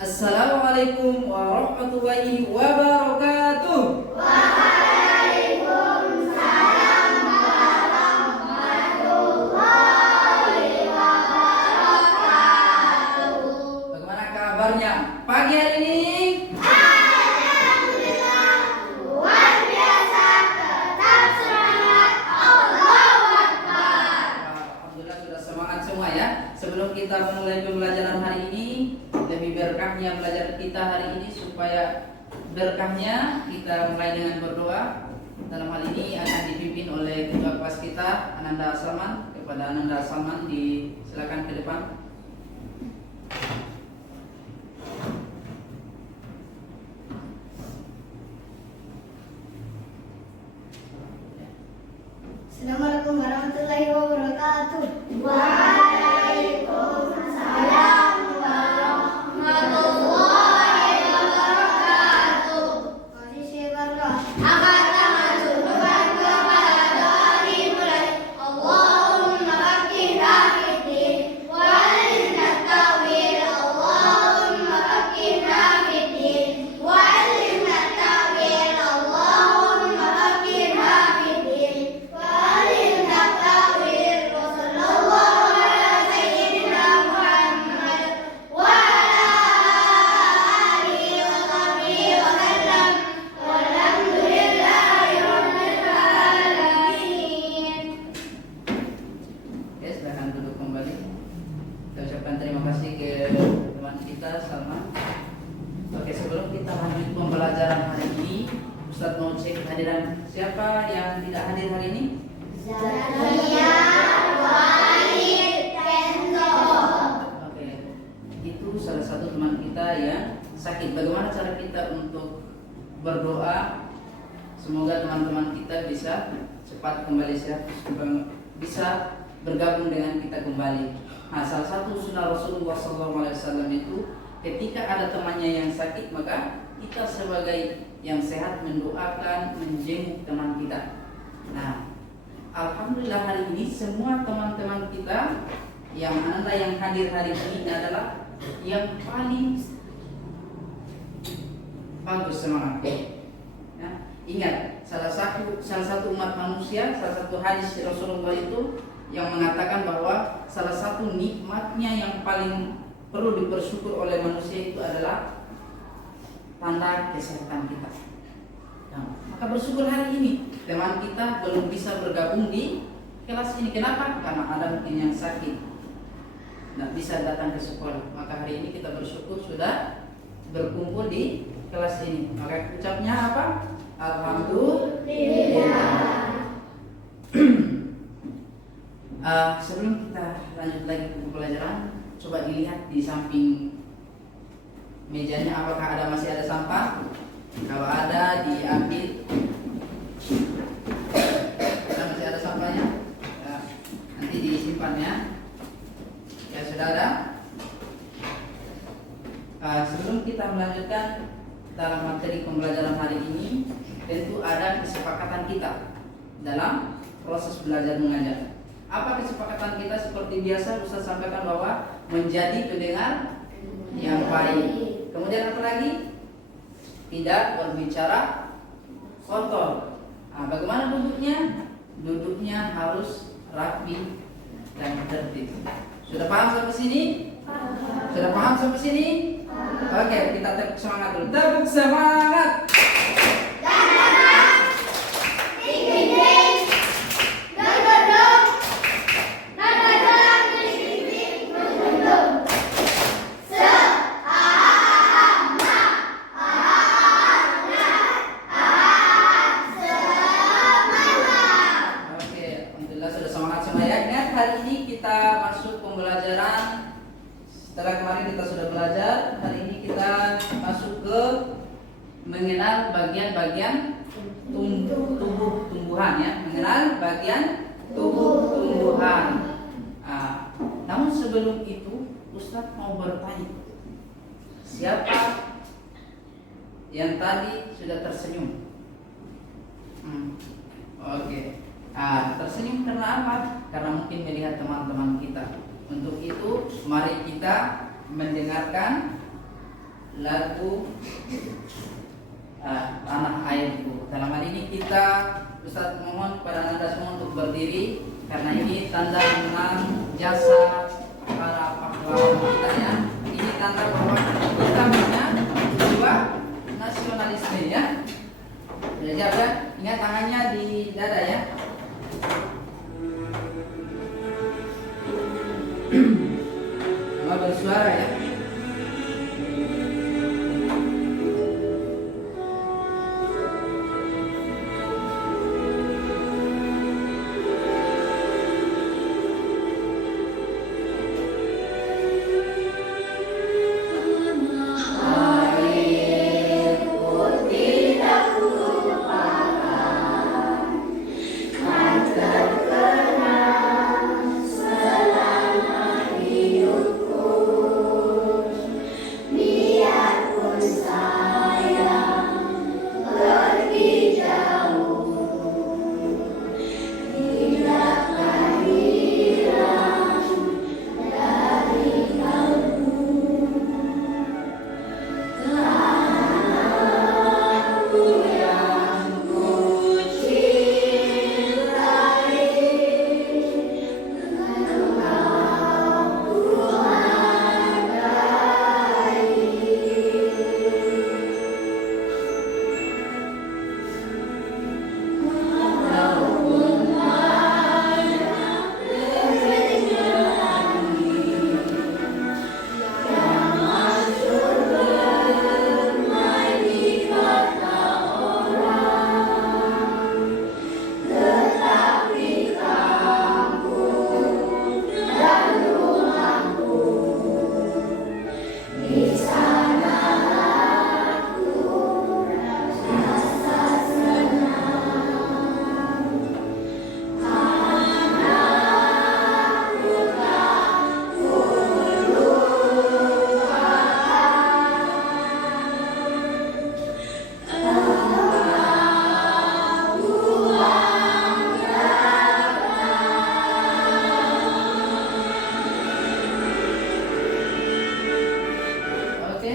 Assalamualaikum warahmatullahi wabarakatuh. Waalaikumsalam warahmatullahi wabarakatuh. Bagaimana kabarnya pagi hari ini? Alhamdulillah, luar biasa, tetap semangat, Allahu Akbar. Alhamdulillah sudah semangat semua ya. Sebelum kita memulai pembelajaran hari ini, lebih berkahnya belajar kita hari ini, supaya berkahnya kita mulai dengan berdoa. Dalam hal ini akan dipimpin oleh ketua kelas kita, Ananda Salman. Kepada Ananda Salman silakan ke depan. Assalamualaikum warahmatullahi wabarakatuh. Waalaikumsalam warahmatullahi wabarakatuh. Posisi berdoa. Angkat tangan tundukkan kepala, doa dimulai. Allahumma faqqihna fiddin wa 'allimna ta'wil. Allahumma faqqihna fiddin wa 'allimna ta'wil. Allahumma faqqihna fiddin wa 'allimna ta'wil. Wa sallallahu ala sayyidina Muhammad wa ala alihi wa sahbihi wa sallam. Walhamdulillahi rabbil alamin. Oke, silahkan duduk kembali. Kita ucapkan terima kasih ke teman kita Salman. Oke, sebelum kita lanjut pembelajaran hari ini, Ustadz mau cek kehadiran siapa yang tidak hadir hari ini? Zakaria Wahid Kenzo. Oke, itu salah satu teman kita yang sakit. Bagaimana cara kita untuk berdoa? Semoga teman-teman kita bisa cepat kembali sehat, bisa bergabung dengan kita kembali. Nah, salah satu sunnah Rasulullah SAW itu, ketika ada temannya yang sakit, maka kita sebagai yang sehat mendoakan, menjenguk teman kita. Nah, alhamdulillah hari ini semua teman-teman kita yang hadir hari ini adalah yang paling bagus semangatnya. Ya, ingat, salah satu umat manusia, salah satu hadis Rasulullah itu yang mengatakan bahwa salah satu nikmatnya yang paling perlu dibersyukur oleh manusia itu adalah tanda kesehatan kita. Nah, maka bersyukur hari ini teman kita belum bisa bergabung di kelas ini. Kenapa? Karena ada mungkin yang sakit, tidak bisa datang ke sekolah. Maka hari ini kita bersyukur sudah berkumpul di kelas ini. Maka ucapnya apa? Alhamdulillah. Sebelum kita lanjut lagi ke pelajaran, coba dilihat di samping mejanya apakah masih ada sampah. Kalau ada, diambil. Kalau masih ada sampahnya, ya, nanti disimpan ya. Ya sudah ada. Sebelum kita melanjutkan dalam materi pembelajaran hari ini, tentu ada kesepakatan kita dalam proses belajar mengajar. Apa kesepakatan kita? Seperti biasa Ustaz sampaikan bahwa menjadi pendengar yang baik. Kemudian apa lagi? Tidak berbicara kotor. Bagaimana duduknya? Duduknya harus rapi dan tertib. Sudah paham sampai sini? Sudah paham sampai sini? Oke, kita tepuk semangat dulu. Tepuk semangat. Setelah kemarin kita sudah belajar, hari ini kita masuk ke mengenal bagian-bagian tubuh tumbuhan ya, mengenal bagian tubuh tumbuhan. Namun sebelum itu Ustadz mau bertanya, siapa yang tadi sudah tersenyum? Oke. Tersenyum karena apa? Karena mungkin melihat teman-teman kita. Untuk itu, mari kita mendengarkan lagu tanah airku. Dalam hal ini kita Ustaz mohon kepada anda semua untuk berdiri karena ini tanda mengenang jasa para pahlawan kita ya. Ini tanda bahwa kita punya jiwa nasionalisme ya. Belajar ya. Ingat tangannya di dada ya. Mau bersuara ya.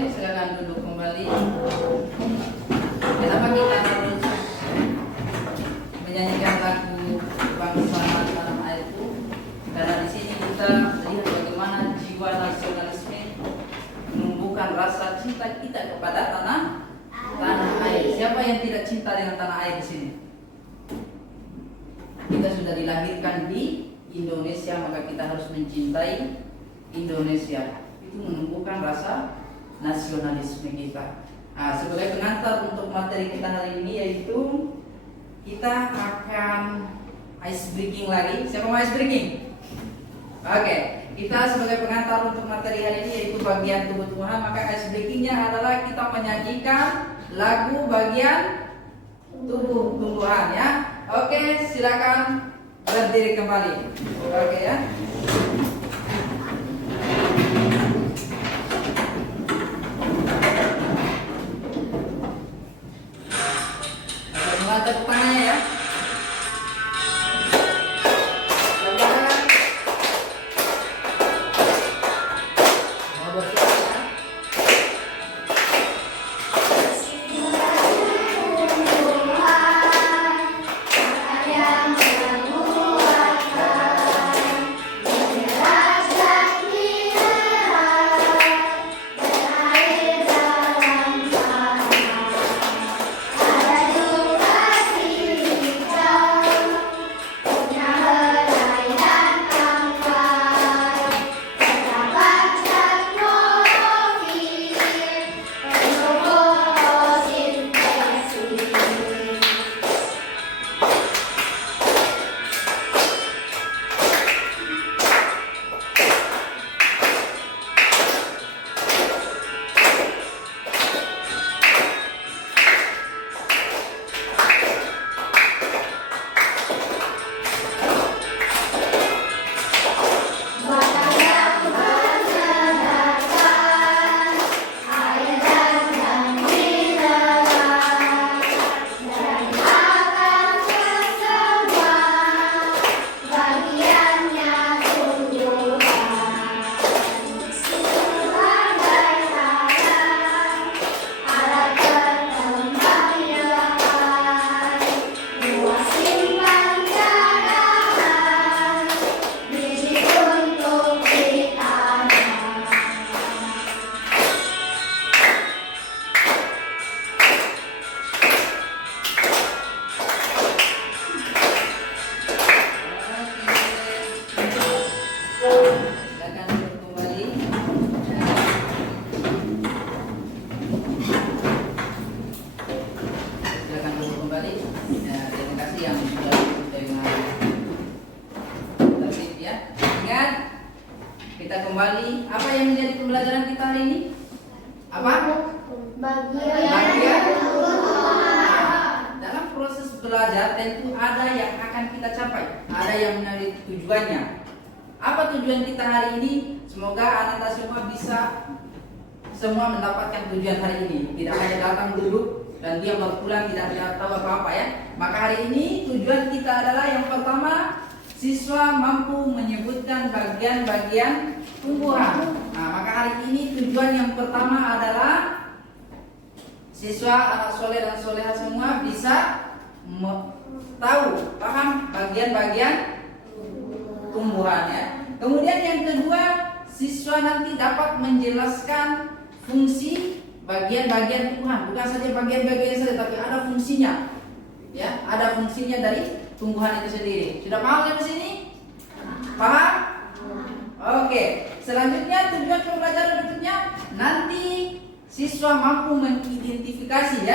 Silakan duduk kembali. Kenapa kita harus menyanyikan lagu bangsa tanah airku? Karena di sini kita melihat bagaimana jiwa nasionalisme menumbuhkan rasa cinta kita kepada tanah air. Siapa yang tidak cinta dengan tanah air di sini? Kita sudah dilahirkan di Indonesia, maka kita harus mencintai Indonesia. Itu menumbuhkan rasa nasionalisme kita. Sebagai pengantar untuk materi kita hari ini yaitu kita akan ice breaking lagi. Siapa mau ice breaking? Oke, kita sebagai pengantar untuk materi hari ini yaitu bagian tubuh Tuhan. Maka ice breakingnya adalah kita menyajikan lagu bagian tubuh Tuhan ya. Oke, silakan berdiri kembali. Oke ya. Tepuk tangannya ya. Mau bersuara? Yang menguatkan Kita kembali. Apa yang menjadi pembelajaran kita hari ini? Apa? Bagian. Dalam proses belajar tentu ada yang akan kita capai, ada yang menjadi tujuannya. Apa tujuan kita hari ini? Semoga anak-anak semua bisa mendapatkan tujuan hari ini. Tidak hanya datang duduk dan dia berpulang tidak tahu apa-apa ya. Maka hari ini tujuan kita adalah yang pertama, siswa mampu menyebutkan bagian-bagian tumbuhan. Nah, maka hari ini tujuan yang pertama adalah siswa anak soleh dan soleha semua bisa tahu, paham bagian-bagian tumbuhannya. Kemudian yang kedua, siswa nanti dapat menjelaskan fungsi bagian-bagian tumbuhan, bukan saja bagian-bagian saja, tapi ada fungsinya. Ya, ada fungsinya dari tumbuhan itu sendiri. Sudah paham sampai sini? Paham? Oke. Selanjutnya tujuan pembelajaran berikutnya nanti siswa mampu mengidentifikasi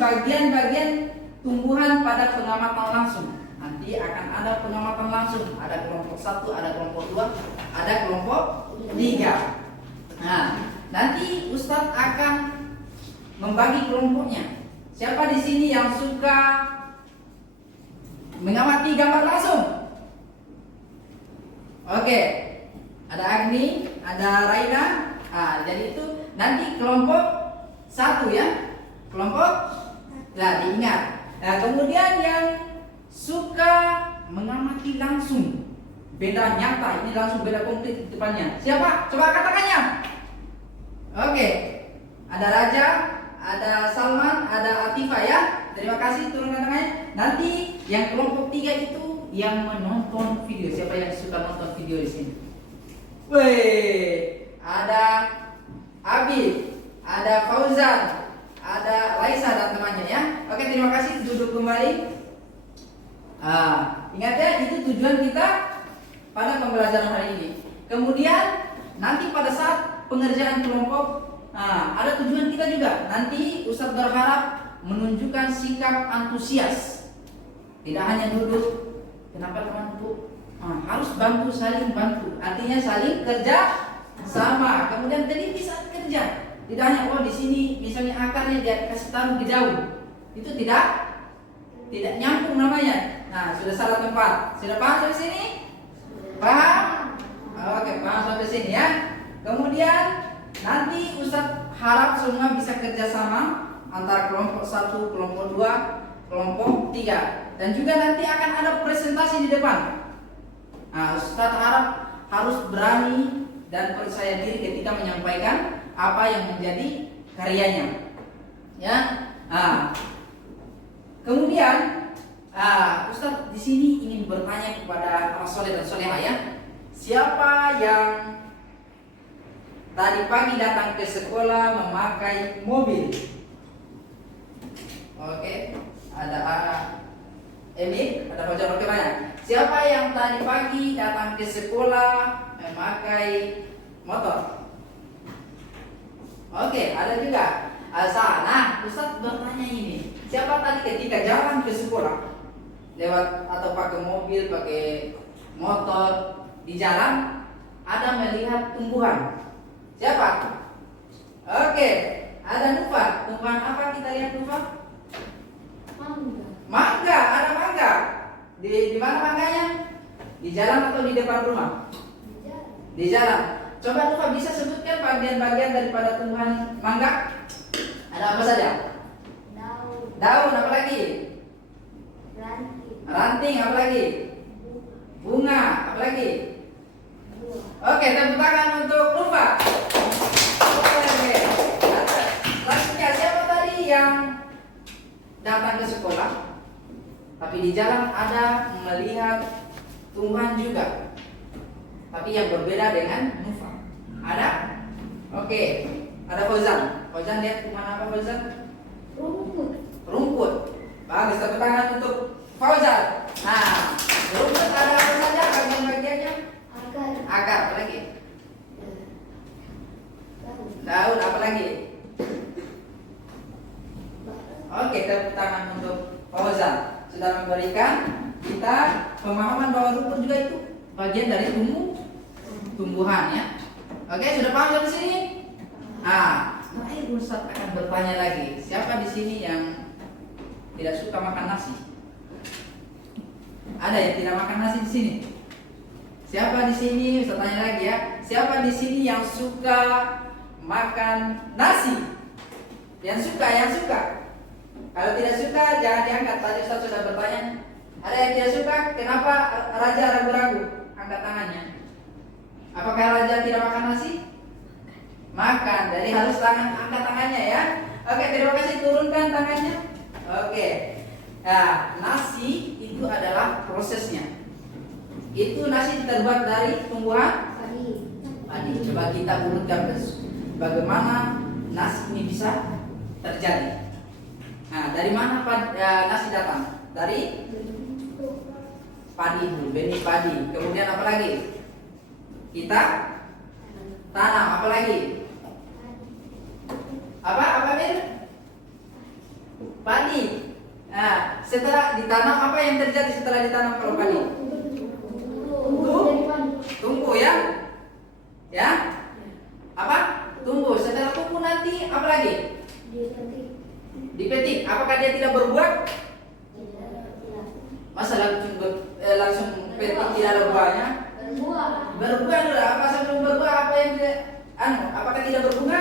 bagian-bagian tumbuhan pada pengamatan langsung. Nanti akan ada pengamatan langsung. Ada kelompok 1, ada kelompok 2, ada kelompok 3. Nah, nanti Ustadz akan membagi kelompoknya. Siapa di sini yang suka mengamati gambar langsung? Oke. Ada Agni, ada Raina. Jadi itu nanti kelompok 1 ya. Kelompok. Nah, diingat. Nah, kemudian yang suka mengamati langsung, beda nyata, ini langsung beda komplit di depannya. Siapa? Coba katakannya. Oke. Ada Raja, ada Salman, ada Atifah ya. Terima kasih, turunkan tangannya. Nanti yang kelompok 3 itu yang menonton video. Siapa yang suka nonton video di sini? Wih, ada Abi, ada Fauzan, ada Laisa dan temannya ya. Oke, terima kasih, duduk kembali. Ingat ya, itu tujuan kita pada pembelajaran hari ini. Kemudian nanti pada saat pengerjaan kelompok, ada tujuan kita juga. Nanti Ustadz berharap menunjukkan sikap antusias. Tidak hanya duduk. Kenapa teman-teman? Harus bantu, saling bantu. Artinya saling kerja sama. Kemudian tadi bisa kerja. Tidak hanya di sini misalnya akarnya dia kasih taruh di daun. Itu tidak nyambung namanya. Nah, sudah salah tempat. Sudah paham sampai sini? Paham? Oke, paham sampai sini ya. Kemudian nanti Ustadz harap semua bisa kerjasama antara kelompok 1, kelompok 2, kelompok 3. Dan juga nanti akan ada presentasi di depan. Ustadz harap harus berani dan percaya diri ketika menyampaikan apa yang menjadi karyanya. Ya. Kemudian Ustadz di sini ingin bertanya kepada para soleh dan soleha ya. Siapa yang tadi pagi datang ke sekolah memakai mobil? Oke, ada Emi, ada Fajar, oke banyak. Siapa yang tadi pagi datang ke sekolah memakai motor? Oke, ada juga. Nah, Ustadz bertanya ini. Siapa tadi ketika jalan ke sekolah lewat atau pakai mobil, pakai motor di jalan ada melihat tumbuhan? Siapa? Oke, ada Nufa. Tumbuhan apa kita lihat Nufa? Mangga, ada mangga. Di mana mangganya? Di jalan atau di depan rumah? Di jalan. Coba Nufa bisa sebutkan bagian-bagian daripada tumbuhan mangga? Ada apa saja? Daun, apa lagi? Ranting, apa lagi? Bunga, apa lagi? Oke, tepuk tangan untuk Nufa. Oke. Selanjutnya siapa tadi yang datang ke sekolah, tapi di jalan ada melihat tumbuhan juga, tapi yang berbeda dengan Nufa? Ada? Oke. Ada Fauzan. Fauzan lihat tumbuhan apa Fauzan? Rumput. Bagus, tepuk tangan untuk Fauzan. Nah, rumput ada apa saja bagian-bagiannya? Akar, apa lagi? Daun, apa lagi? Oke, tepuk tangan untuk Fauzan. Sudah memberikan kita pemahaman bahwa rumput juga itu bagian dari tumbuhan ya. Oke, sudah paham sampai sini? Nah, Ustaz akan bertanya lagi, siapa di sini yang tidak suka makan nasi? Ada yang tidak makan nasi di sini? Siapa di sini? Ustaz tanya lagi ya. Siapa di sini yang suka makan nasi? Yang suka. Kalau tidak suka jangan diangkat. Tadi Ustaz sudah bertanya. Ada yang tidak suka? Kenapa Raja ragu-ragu? Angkat tangannya. Apakah Raja tidak makan nasi? Makan. Jadi harus angkat tangannya ya. Oke, terima kasih. Turunkan tangannya. Oke. Nah, nasi itu adalah prosesnya. Itu nasi terbuat dari tumbuhan padi. Coba kita urutkan bagaimana nasi ini bisa terjadi. Nah, dari mana nasi datang? Dari padi dulu, benih padi. Kemudian apa lagi? Kita tanam. Apa lagi? Apa Mir? Padi. Nah, setelah ditanam apa yang terjadi setelah ditanam kalau padi? Tumbuh ya? Ya? Apa? Tumbuh. Setelah tumbuh nanti apa lagi? Dipetik. Apakah dia tidak berbuah? Masa langsung petik tidak ada buahnya? Berbuah dulu. Apa sebelum berbuah apa yang apakah tidak berbunga?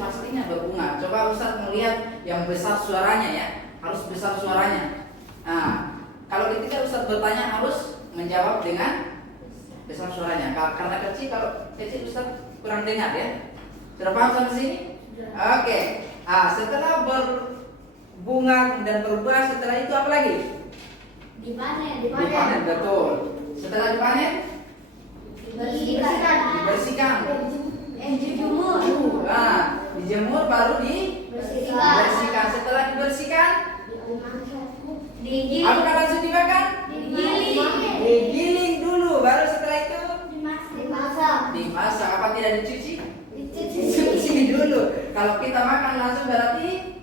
Pastinya berbunga. Coba Ustaz melihat yang besar suaranya ya. Harus besar suaranya. Nah, kalau ketika Ustaz bertanya harus menjawab dengan besar suaranya. Karena kecil, kalau kecil Ustaz kurang dengar ya. Sudah paham sampai sini? Oke. Nah, setelah berbunga dan berbuah, setelah itu apa lagi? Dipanen, betul. Setelah dipanen, dibersihkan. Nah, dijemur baru dibersihkan. Setelah dibersihkan, apakah langsung dimakan? Digiling dulu, baru setelah itu dimasak. Apa tidak dicuci? Dicuci dulu. Kalau kita makan langsung berarti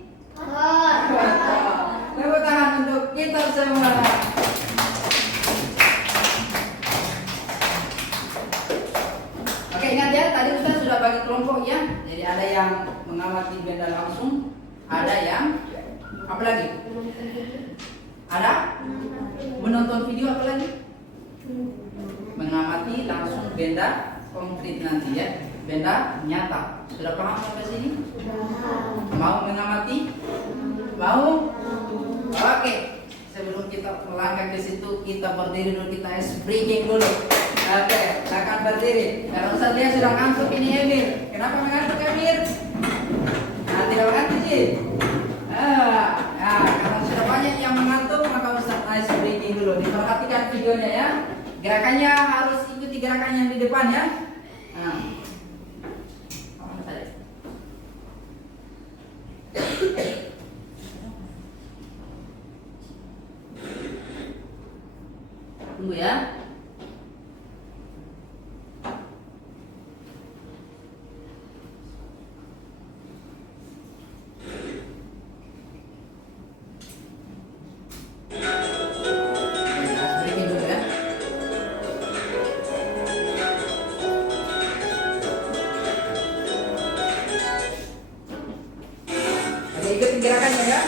tepuk tangan untuk kita semua. Oke, ingat ya, tadi Ustaz sudah bagi kelompok ya. Jadi ada yang mengamati benda langsung, ada yang apa lagi? Ada menonton video, apa lagi? Mengamati langsung benda konkret nanti ya, benda nyata. Sudah paham sampai sini? Mau mengamati? Mau? Oke. Sebelum kita melangkah ke situ, kita berdiri dulu, kita ice breaking dulu. Oke, akan berdiri. Karena Ustaz dia sudah ngantuk ini Emir. Kenapa mengantuk Emir? Nah, tidak mengantuk sih. Karena sudah banyak yang mengantuk, maka Ustaz ice breaking dulu. Diperhatikan videonya ya. Gerakannya harus ikuti gerakan yang di depan ya. Nah. Tunggu ya. Ikuti gerakannya ya.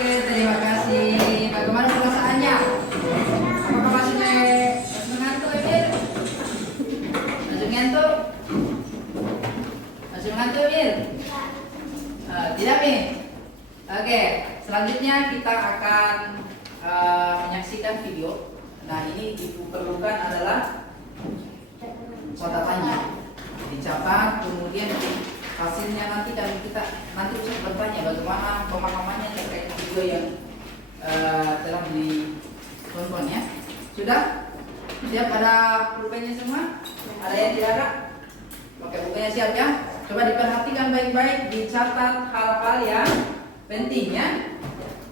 Oke, terima kasih. Bagaimana perasaannya? Apakah masih mengantuk, Emir? Masih mengantuk? Masih mengantuk, Emir? Tidak, Emir? Oke, selanjutnya kita akan menyaksikan video. Nah, ini diperlukan adalah catatannya, dicatat, kemudian hasilnya nanti kita nanti bisa bertanya bagaimana pemahamannya terkait video yang telah ditonton ya. Sudah? Siap? Ada pulpennya semua? Ada yang tidak ada? Oke, pulpennya siap ya? Coba diperhatikan baik-baik, dicatat hal-hal yang penting ya.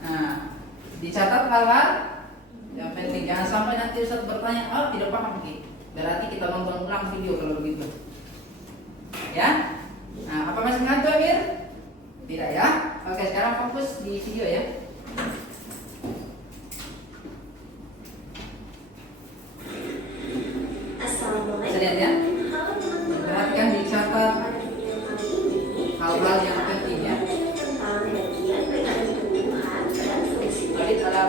Nah, dicatat hal-hal yang penting. Jangan sampai nanti Ustaz bertanya, oh tidak paham gitu. Berarti kita nonton ulang video kalau begitu. Ya? Nah, apa masih ngantuk, Amir? Tidak ya? Oke, sekarang fokus di video ya. Bisa lihat ya? Perhatikan, dicatat hal-hal yang penting ya. Baik, ada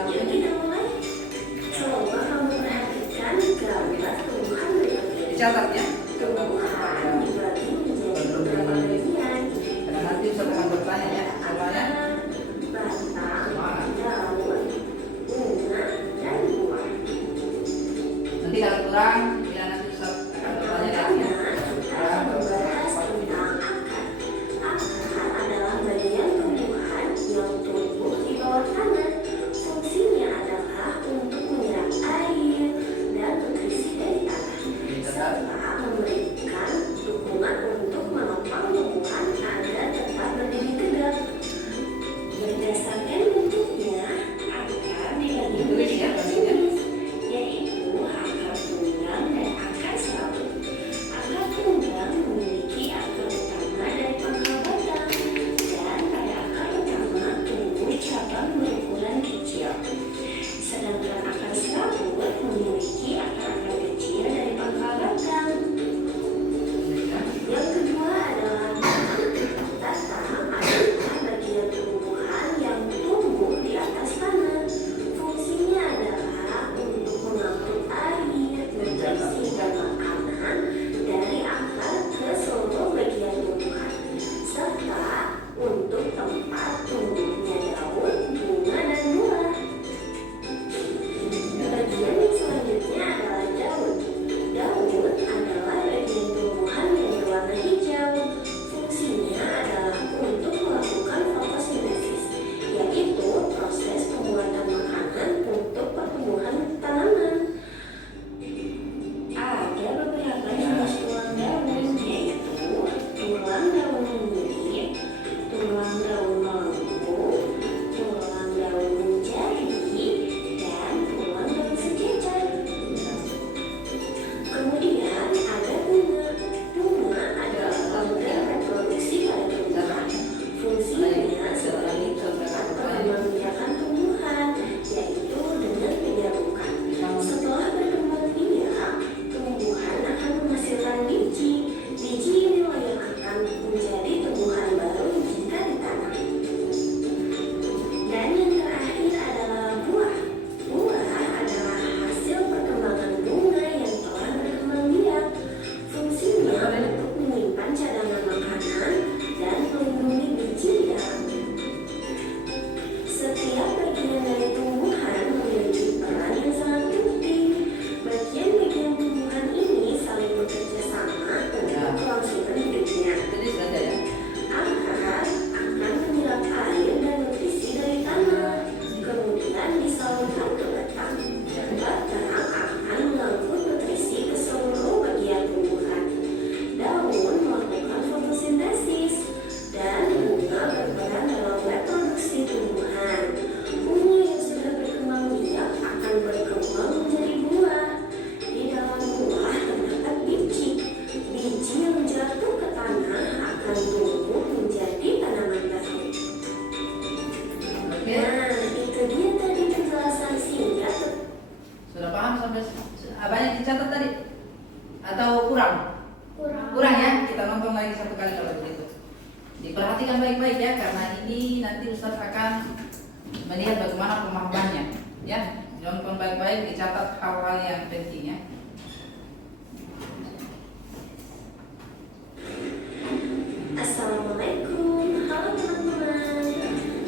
dicatat ya. Karena nanti Ustaz akan bertanya ya, soalnya nanti kalau kurang, ya nanti Ustaz akan bertanya lagi ya. Banyak dicatat tadi atau kurang? Kurang ya, kita nonton lagi satu kali kalau begitu. Diperhatikan baik-baik ya, karena ini nanti Ustaz akan melihat bagaimana pemahamannya, ya. Nonton baik-baik, dicatat hal-hal yang penting ya. Assalamualaikum, halo teman-teman.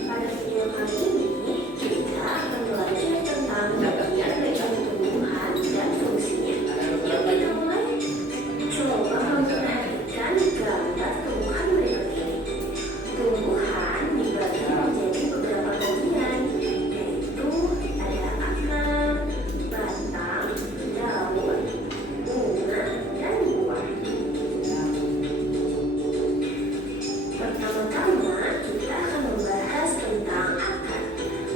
Pada video kali ini kita akan belajar tentang bagian tumbuhan dan fungsinya. Yuk kita mulai. Coba memperhatikan gambar tumbuhan berikut ini. Tumbuhan dibagi menjadi beberapa bagian, yaitu ada akar, batang, daun, bunga, dan buah. Pertama-tama kita akan membahas tentang akar.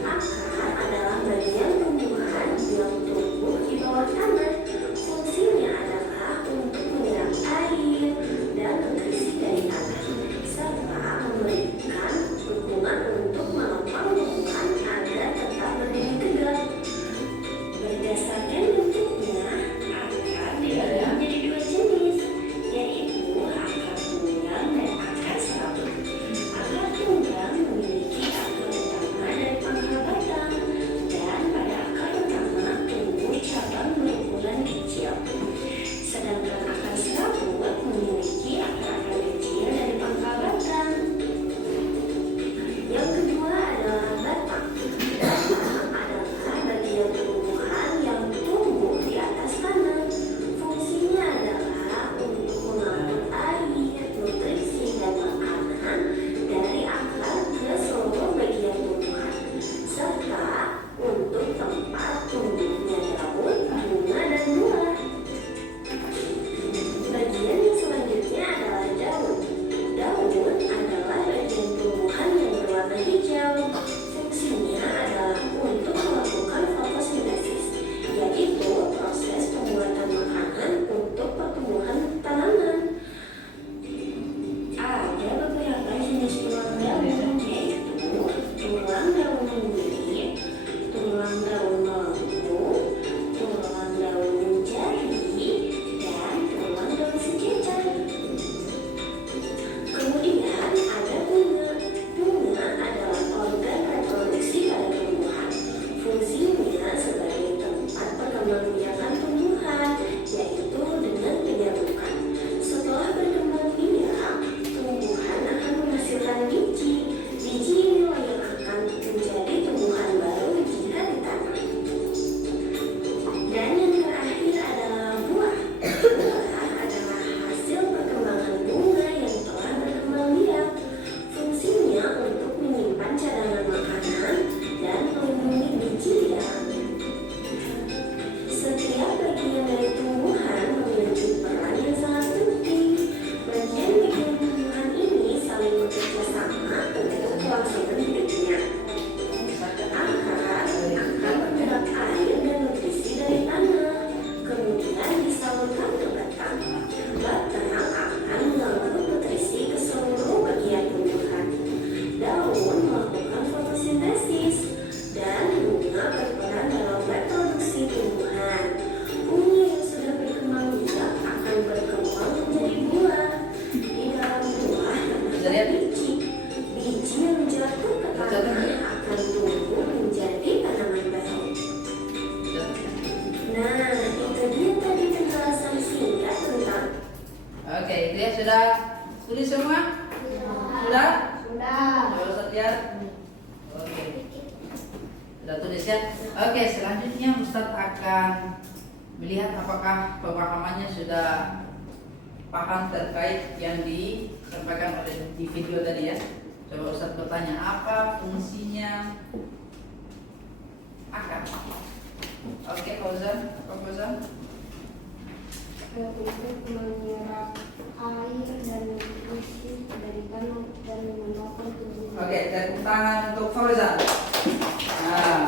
Akar adalah bagian tumbuhan yang tumbuh di bawah tanah. Fungsinya adalah untuk menyerap air dan nutrisi dari tanah, serta memberikan dukungan untuk menopang tumbuhan agar tetap berdiri tegak. Berdasarkan bentuknya, akar dibagi menjadi dua jenis, yaitu akar tunggang dan akar serabut. Akar tunggang memiliki akar utama dari pangkal batang, dan pada akar utama tumbuh cabang berukuran kecil. Sedangkan akar serabut memiliki akar-akar kecil dari pangkal batang. Yang kedua adalah batang. Batang adalah bagian tumbuhan yang tumbuh di atas tanah. Fungsinya adalah untuk mengangkut air, nutrisi, dan makanan dari akar ke seluruh bagian tumbuhan, serta untuk tempat tumbuhnya daun, bunga, dan buah. Bagian yang selanjutnya adalah daun. Daun adalah bagian tumbuhan yang berwarna hijau. Fungsinya adalah untuk melakukan fotosintesis, yaitu proses pembuatan makanan untuk pertumbuhan tanaman. Ada beberapa jenis tulang daun, yaitu tulang daun bulir, tulang daun lembu, tulang daun menjari, dan tulang daun sejajar. Kemudian ada bunga. Bunga adalah organ reproduksi pada tumbuhan. Fungsinya sebagai tempat perkembangbiakan tumbuhan, yaitu dengan penyerbukan. Setelah berkembang biak, tumbuhan akan menghasilkan biji. Biji inilah yang akan menjadi tumbuhan baru jika ditanam. Dan yang terakhir adalah buah. Buah adalah hasil perkembangan bunga yang telah berkembang biak. Fungsinya untuk menyimpan cadangan makanan dan melindungi biji di dalamnya. Setiap bagian dari tumbuhan memiliki peran yang sangat penting. Bagian-bagian tumbuhan ini saling bekerja sama untuk kelangsungan hidupnya. Akar akan menyerap air dan nutrisi dari tanah, kemudian disalurkan ke batang. Batang akan mengangkut nutrisi ke seluruh bagian tumbuhan. Daun melakukan fotosintesis, dan bunga berperan dalam reproduksi tumbuhan. Bunga yang sudah berkembang biak akan berkembang menjadi buah. Di dalam buah terdapat biji. Biji yang jatuh ke tanah akan tumbuh menjadi tanaman baru. Nah, itu dia tadi penjelasan singkat tentang. Oke, itu ya, sudah tulis semua? Sudah? Coba Ustaz lihat. Oke. Sudah tulis ya? Oke, selanjutnya Ustaz akan melihat apakah pemahamannya sudah paham terkait yang disampaikan oleh di video tadi ya. Coba Ustaz bertanya, apa fungsinya akar? Oke, Fauzan, apa Fauzan? Untuk menyerap air dan nutrisi dari tanah dan menopang tumbuhan. Oke, tepuk tangan untuk Fauzan. Nah,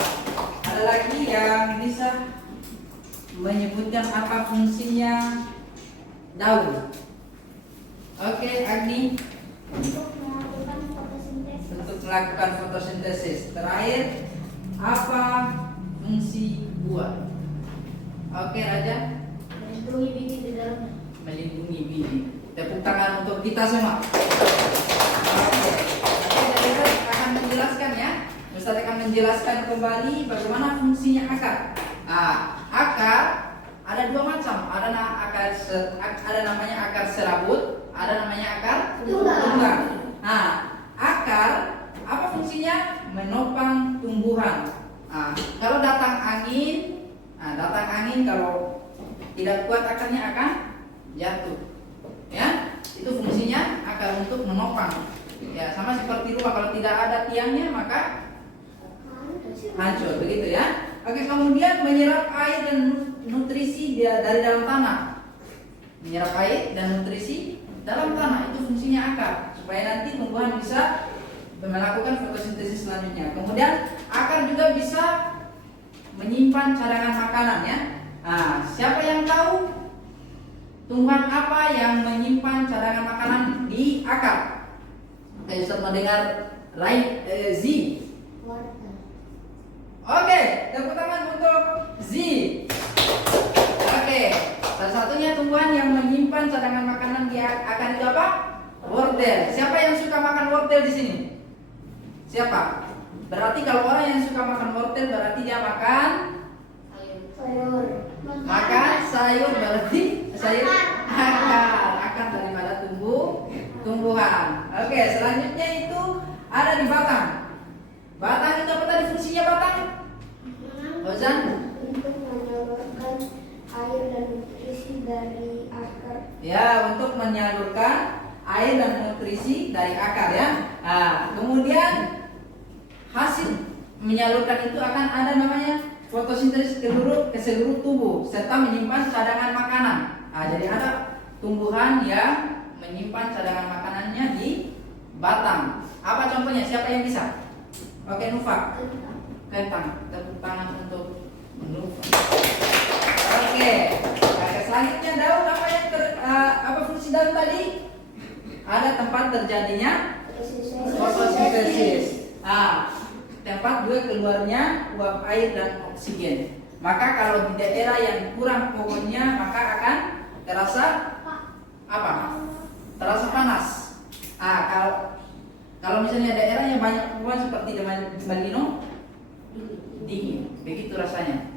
ada lagi yang bisa menyebutkan apa fungsinya daun? Oke, Agni. Untuk melakukan fotosintesis. Untuk melakukan fotosintesis. Terakhir, apa fungsi buah? Oke, Raja. Melindungi biji di dalamnya. Melindungi biji. Tepuk tangan untuk kita semua. Oke, nanti dari akan menjelaskan ya. Ustaz akan menjelaskan kembali bagaimana fungsinya akar. Akar ada dua macam. Ada namanya akar serabut, ada namanya akar tunggang. Akar apa fungsinya? Menopang tumbuhan. Kalau datang angin kalau tidak kuat akarnya akan jatuh. Ya, itu fungsinya akar untuk menopang. Ya, sama seperti rumah, kalau tidak ada tiangnya maka hancur, begitu ya. Oke, kemudian menyerap air dan nutrisi dari dalam tanah. Menyerap air dan nutrisi dalam tanah, itu fungsinya akar, supaya nanti tumbuhan bisa melakukan fotosintesis selanjutnya. Kemudian akar juga bisa menyimpan cadangan makanan ya. Siapa yang tahu tumbuhan apa yang menyimpan cadangan makanan di akar? Oke, Ustaz mau dengar Z. Oke, tepuk tangan untuk Z. Oke, salah satunya tumbuhan yang menyimpan cadangan makanan di akar itu apa? Wortel. Siapa yang suka makan wortel di sini? Siapa? Berarti kalau orang yang suka makan wortel berarti dia makan sayur. Makan sayur, berarti sayur akar daripada tumbuhan. Oke, selanjutnya itu ada di batang. Batang itu apa tadi fungsinya batang? Ozan? Untuk menyalurkan air dan nutrisi dari akar. Ya, untuk menyalurkan air dan nutrisi dari akar ya. Kemudian hasil menyalurkan itu akan ada namanya fotosintesis ke seluruh tubuh serta menyimpan cadangan makanan. Jadi ada tumbuhan yang menyimpan cadangan makanannya di batang. Apa contohnya? Siapa yang bisa? Oke, Nufa. Kentang. Tepuk tangan untuk Nufa. Oke. Selanjutnya daun apa fungsi daun tadi? Ada tempat terjadinya fotosintesis. Tempat juga keluarnya uap air dan oksigen. Maka kalau di daerah yang kurang pohonnya maka akan terasa apa? Terasa panas. Kalau misalnya daerah yang banyak pohon seperti di Malino, dingin. Begitu rasanya.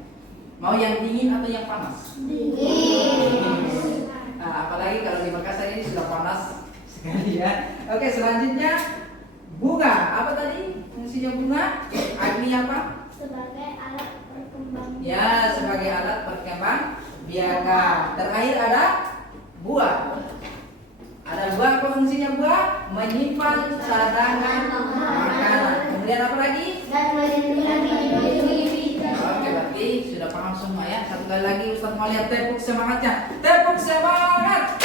Mau yang dingin atau yang panas? Dingin. Apalagi kalau di Makassar ini sudah panas sekali ya. Oke, selanjutnya bunga. Apa tadi fungsinya bunga? Agni apa? Sebagai alat perkembang. Ya, sebagai alat perkembang biakan. Terakhir ada buah. Ada buah, apa fungsinya buah? Menyimpan cadangan makanan. Kemudian apa lagi? Dan melindungi. Oke, berarti sudah paham semua ya. Satu kali lagi Ustaz mau lihat tepuk semangatnya. Tepuk semangat.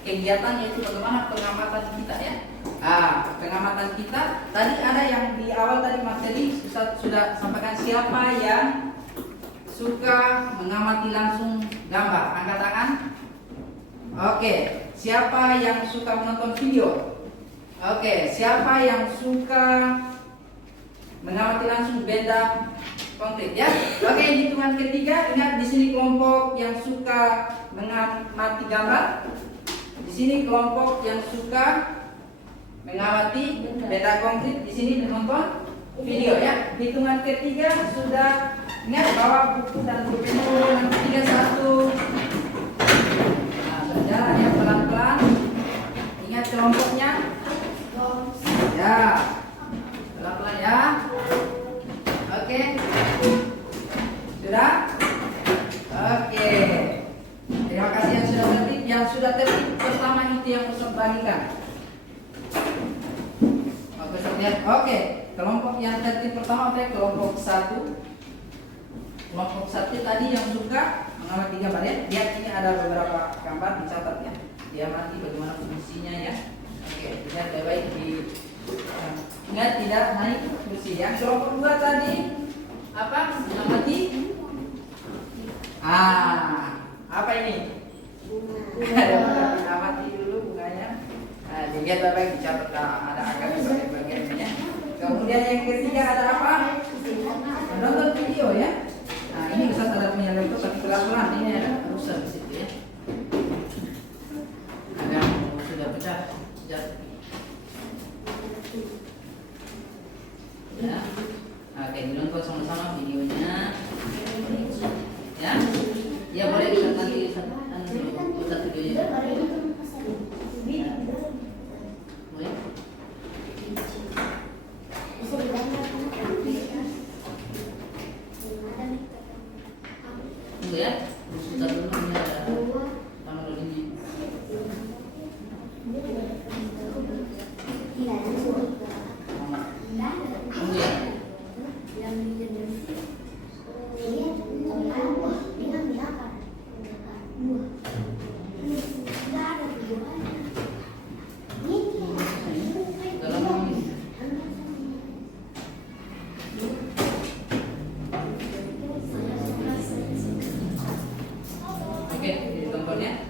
Kegiatan yaitu bagaimana pengamatan kita ya. Pengamatan kita tadi ada yang di awal tadi materi Ustaz sudah sampaikan, siapa yang suka mengamati langsung gambar? Angkat tangan. Oke, siapa yang suka menonton video? Oke, siapa yang suka mengamati langsung benda konkret ya? Oke, hitungan ketiga, ingat di sini kelompok yang suka mengamati gambar. Di sini kelompok yang suka mengamati benda konkret, di sini menonton video ya. Hitungan ketiga sudah ingat bawa buku dan pulpen. Hitungan ketiga 1. Berjalan ya pelan-pelan. Ingat kelompoknya. Ya, pelan-pelan ya. Oke. Sudah? Oke. Terima kasih yang sudah tertib. Yang sudah tertib pertama itu yang Ustaz bagikan. Oke, kelompok yang tertib pertama adalah kelompok 1. Kelompok 1 tadi yang suka mengamati gambar ya. Lihat ini ada beberapa gambar dicatat ya. Diamati bagaimana fungsinya ya. Oke, lihat baik-baik di ingat tidak naik kursi ya. Kelompok 2 tadi apa? Mengamati apa ini? Lihat bapak dicatat ada akar sebagai bagiannya. Kemudian yang ketiga ada apa? Nonton video ya. Nah ini Ustaz ada punya laptop tapi pelan-pelan ini ada rusak di situ ya. Ada sudah pecah. Ya. Oke, nonton sama-sama videonya. Ya. Ya boleh bisa nanti Ustaz videonya. Ya. Boleh. Tunggu ya. Ustaz dulu ini ada download ini. Tunggu ya. Oke, ditontonnya.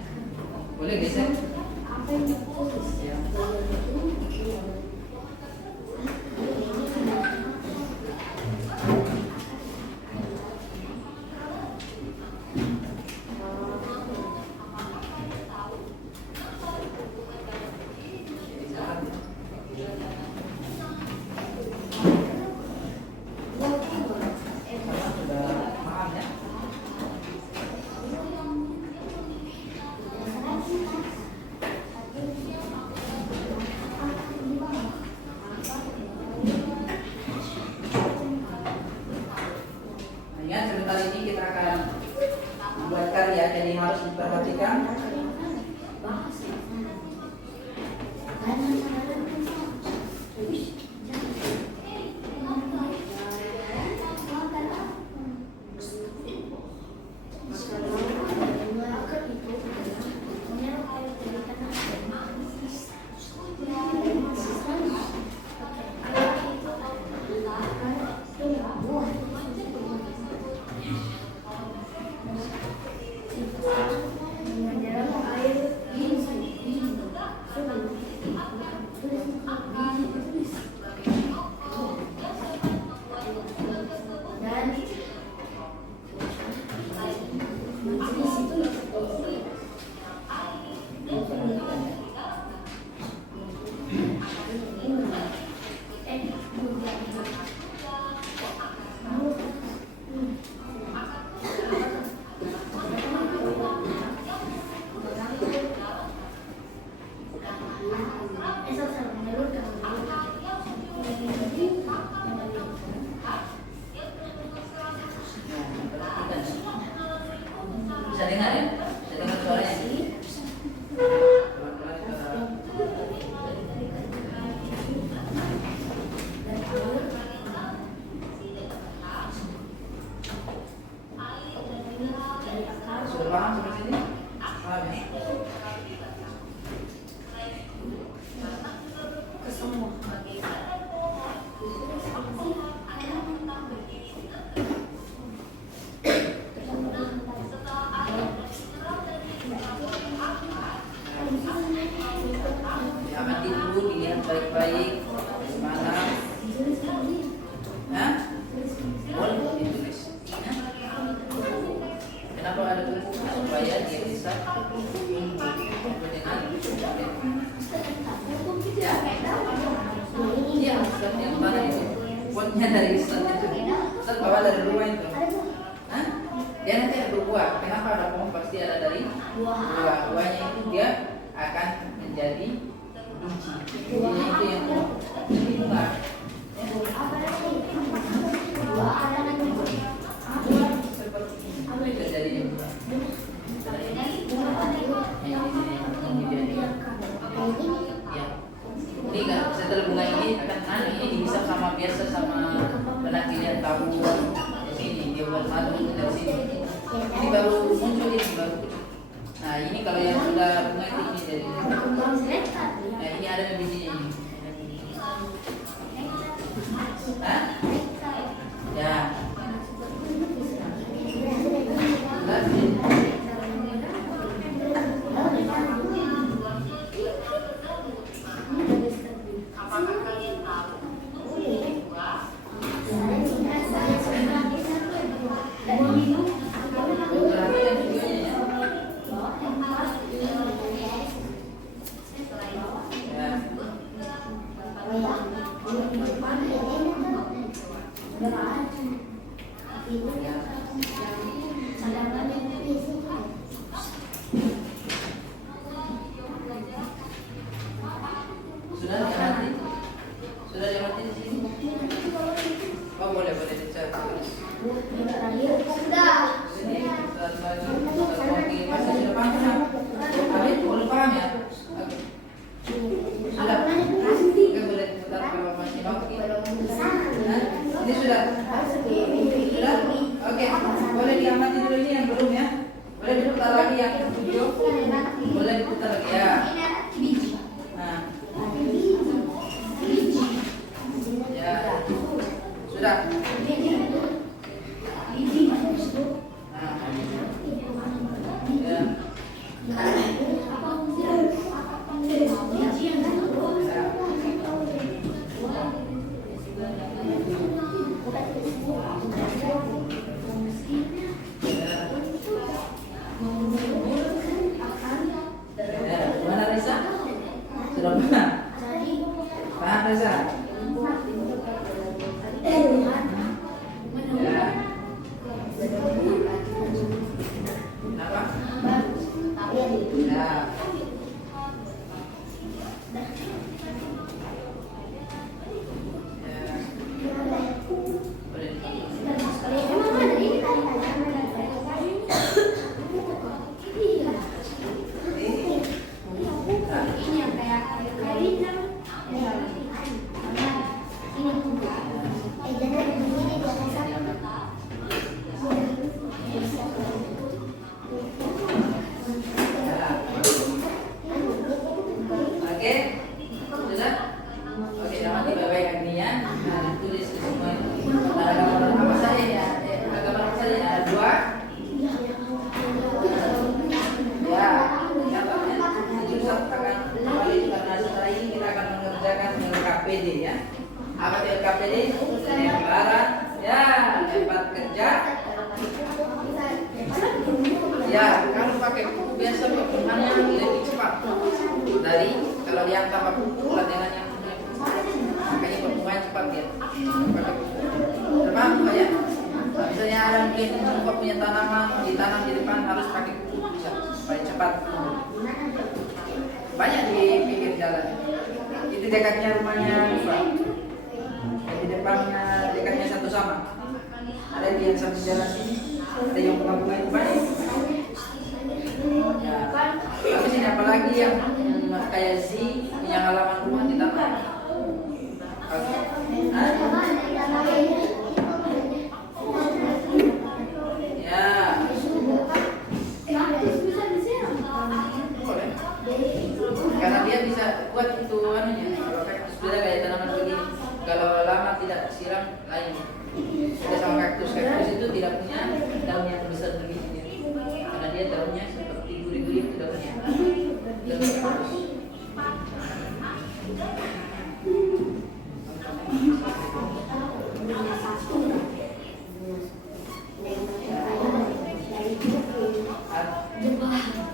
Boleh geser. Ya. Sudah paham ya? Ingat sebentar ini kita akan membuat karya, jadi harus diperhatikan. Bisa dengar ya? Bisa dengar suaranya? Sudah paham sampai sini? Paham ya? Amati dulu, dilihat baik-baik bagaimana. Hah? Boleh ditulis. Hah? Kenapa ada tulisan? Supaya dia bisa dengan ya, Ustaz yang mana itu? Fontnya dari Ustaz itu. Ustaz bawa dari rumah itu. Hah? Dia nanti ada berbuah. Kenapa ada pohon? Pasti ada dari buah. Buahnya itu dia akan menjadi biji. Bijinya itu yang ini bunga. Seperti itu jadinya bunga. Ya. Ini kan setelah bunga ini akan ini dihisap sama biasa sama penakilnya tahu sini dia buat madu dari sini. Ini baru muncul ini baru. Nah ini kalau yang sudah bunga itu ini dari. Nah ini ada bijinya ini. Hah? Ya. boleh dicat. Sudah. Ini lagi masih sudah paham kan? Tapi belum paham ya? Oke. Sudah. Oke, boleh diputar kalau masih oke. Nah, ini sudah. Sudah? Oke. Boleh diamati dulu ini yang belum ya? Boleh diputar lagi yang ketujuh. Boleh diputar lagi ya. Nah. Ya. Sudah. Mana Risa? Sudah paham? Paham Risa? Ya. Apa? Ya. Oke, sudah? Oke, amati baik-baik artinya. Nah, tulis semua. Ada gambar apa saja ya? Ada gambar apa saja? Ada dua. Ya, kita akan kembali karena setelah ini kita akan mengerjakan LKPD ya. Apa itu LKPD? Lemparan, ya, lempar kerja. Ya, kalau pakai buku biasa perkembangannya lebih cepat dari kalau dia tanpa buku dengan yang punya buku. Makanya perkembangan cepat ya. Pakai buku. Terpaham ya? Nah, misalnya ada mungkin jumpa punya tanaman ditanam di depan harus pakai buku bisa supaya cepat. Banyak di pinggir jalan. Itu dekatnya rumahnya Lufa. Di depannya dekatnya satu sama. Ada di yang samping jalan sini. Ada yang bunga-bunga itu banyak. Ya. Tapi sini apalagi yang kayak Z yang halaman rumah ditanam. Oke. Ya. Boleh. Karena dia bisa buat itu anunya. Kalau kaktus beda kayak tanaman begini. Kalau lama tidak siram lain. Beda sama kaktus. Kaktus itu tidak punya daun yang besar begini. Karena dia daunnya seperti gurih-gurih itu daunnya.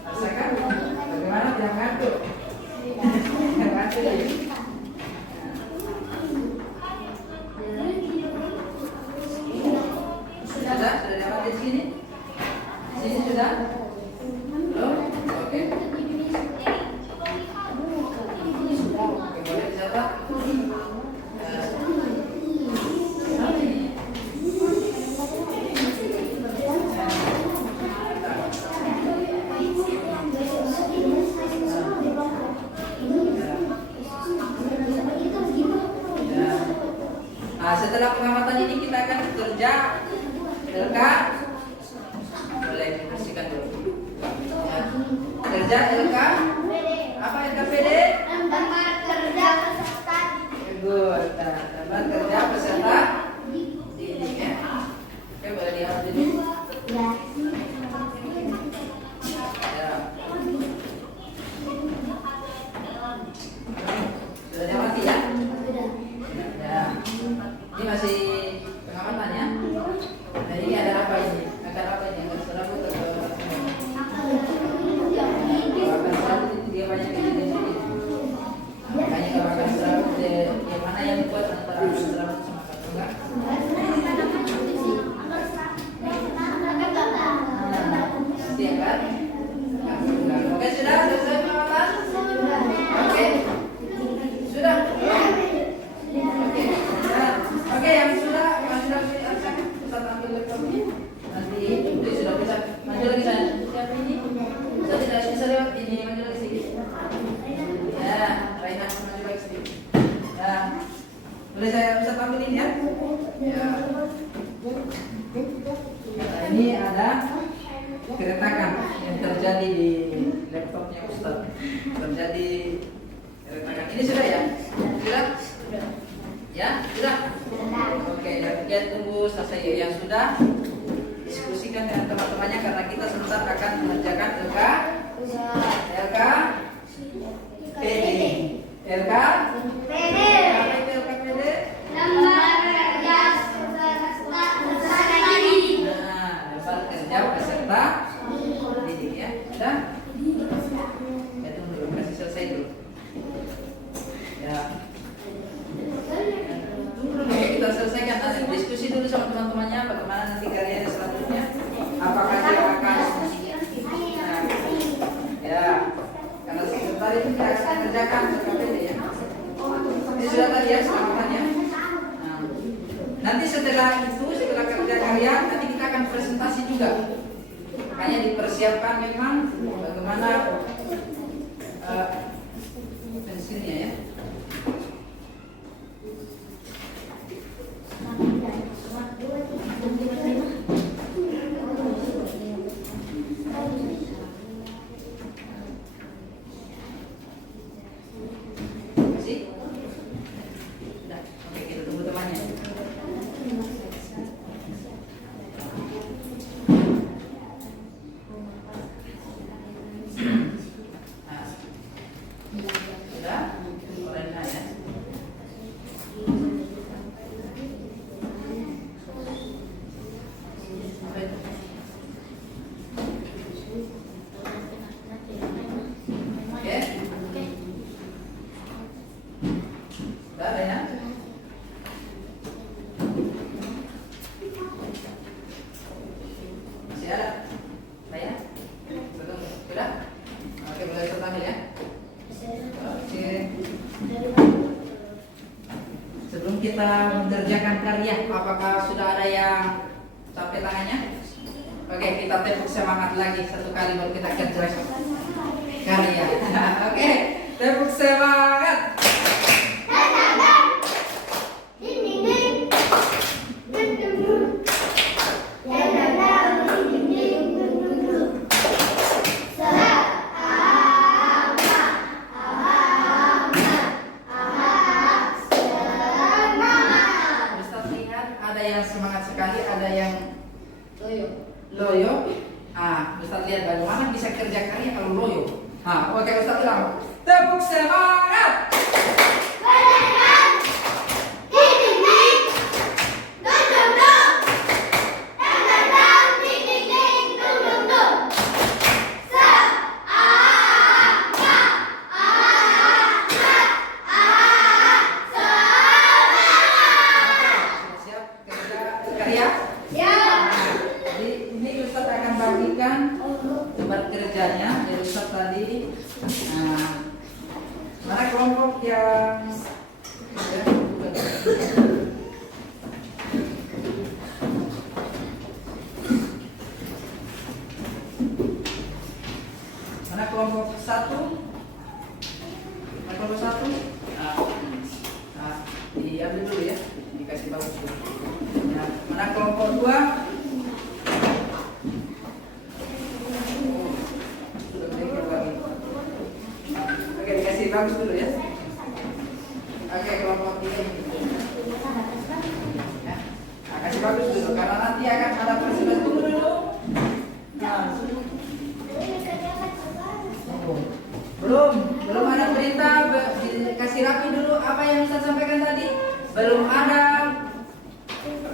Rasakan bagaimana tidak ngantuk? Ngantuk ya? Sudah dapat di sini? Di sini sudah? Belum? Oke. Boleh dicatat? Nah, setelah pengamatan ini kita akan kerja LK. Boleh dibersihkan dulu. Ya. Kerja LK. Apa LKPD? Lembar kerja peserta. Good. Nah, lembar kerja peserta didik ya. Oke, boleh diambil dulu. Ya. Sudah diamati ya? Ya. Ini masih pengamatan ya. Nah, ini ada apa ini? Akan apa ini? Akan serabut atau akan serabut? Boleh saya bisa tampil ini ya? Ya. Nah, ini ada keretakan yang terjadi di laptopnya Ustaz. Terjadi keretakan. Ini sudah ya? Sudah? Ya? Sudah? Oke, ya tunggu selesai yang sudah. Diskusikan dengan teman-temannya karena kita sebentar akan mengerjakan LK PD. LK PD. Apa itu LK PD? Lembar kerja peserta didik. Nah, lembar kerja peserta didik ya. Sudah? Ya tunggu dulu, kasih selesai dulu. Ya. Tunggu dulu kita selesaikan nanti diskusi dulu sama teman-temannya bagaimana nanti karyanya selanjutnya. Apakah dia akan ya karena sebentar itu dia akan kerjakan KPD ya. Ini sudah tadi ya selamatannya. Nah, nanti setelah kerja karya nanti kita akan presentasi juga. Hanya dipersiapkan memang bagaimana pensiunnya ya. Masih? Sudah. Oke, kita tunggu temannya. Nah, sudah? Orangnya ya. Apa itu? Oke? Sudah ada ya? Masih ada? Saya? Belum? Sudah? Oke, boleh saya tampil ya? Oke. Sebelum kita mengerjakan karya, apakah sudah ada yang sampai tangannya? Oke, kita tepuk semangat lagi satu kali baru kita kerjakan karya. Oke, tepuk semangat. Ustaz lihat ada yang semangat sekali, ada yang loyo. Ustaz lihat bagaimana bisa kerja karya kalau loyo. Oke Ustaz bilang tepuk semangat. Sudah siap kerja karya? Jadi ini Ustaz akan bagikan lembar kerjanya dari Ustaz tadi. Mana kelompok yang mana kelompok satu? Mana kelompok satu? Diambil dulu ya, dikasih bagus dulu. Mana kelompok dua? Oke, dikasih bagus dulu ya. Oke, kelompok tiga ini. Ya. Kasih bagus dulu karena nanti akan ada presentasi. Tunggu dulu. Belum ada perintah. Kasih rapi dulu apa yang Ustaz sampaikan tadi. Belum ada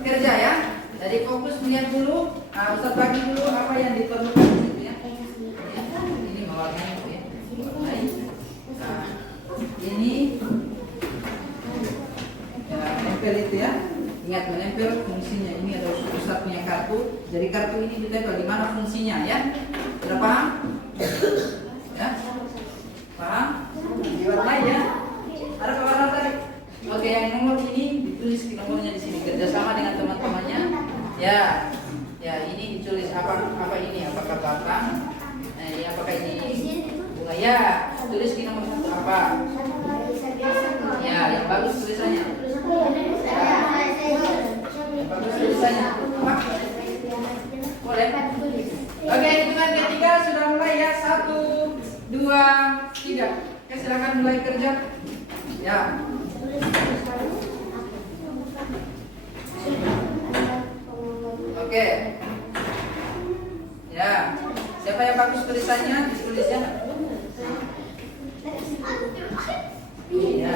kerja ya. Jadi fokus lihat dulu. Ustaz bagi dulu apa yang diperlukan di situ ya. Ini mewarnai ya. Mewarnai. Ini ya, nempel itu ya. Ingat menempel fungsinya. Ini ada Ustaz punya kartu. Jadi kartu ini ditempel di mana fungsinya ya. Sudah paham? Ya. Paham? Diwarnai ya. Ada pewarna tadi. Oke, yang nomor ini ditulis di nomornya di sini kerjasama dengan teman-temannya. Ya, ini ditulis apa ini? Apakah batang? Apakah ini bunga? Ya, tulis di nomor satu apa? Ya, yang bagus tulisannya. silakan mulai kerja. Ya. Oke. Ya. Siapa yang bagus tulisannya? Tulisnya. Iya.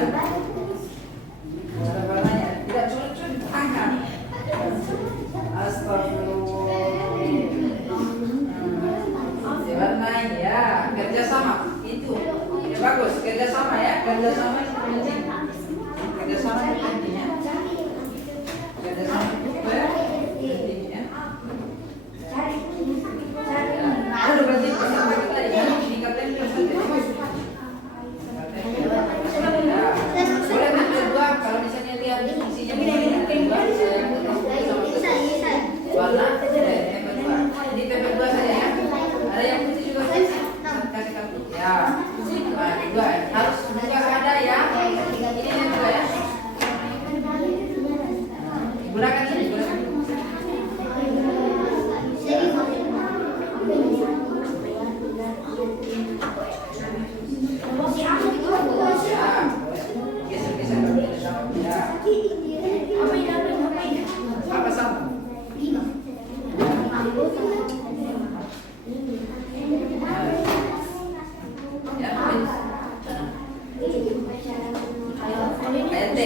Ada warnanya. Tidak sulit-sulit tangan. Astagfirullah. Diwarnai ya. Kerjasama. Itu. Ya, bagus. Kerjasama ya. Kerjasama itu penting. Kerjasama itu penting ya. Kerjasama itu penting ya. Aduh, berarti peserta kita ya. Dikatain peserta. Boleh berdua kalau misalnya lihat fungsinya warna yang kedua di TP2 saja ya. Ada yang putih juga kasih kartu ya. Nah, dua harus juga ada ya. Ini juga ya. Gunakan ini, gunakan. Apa sama? Ya, ayat T,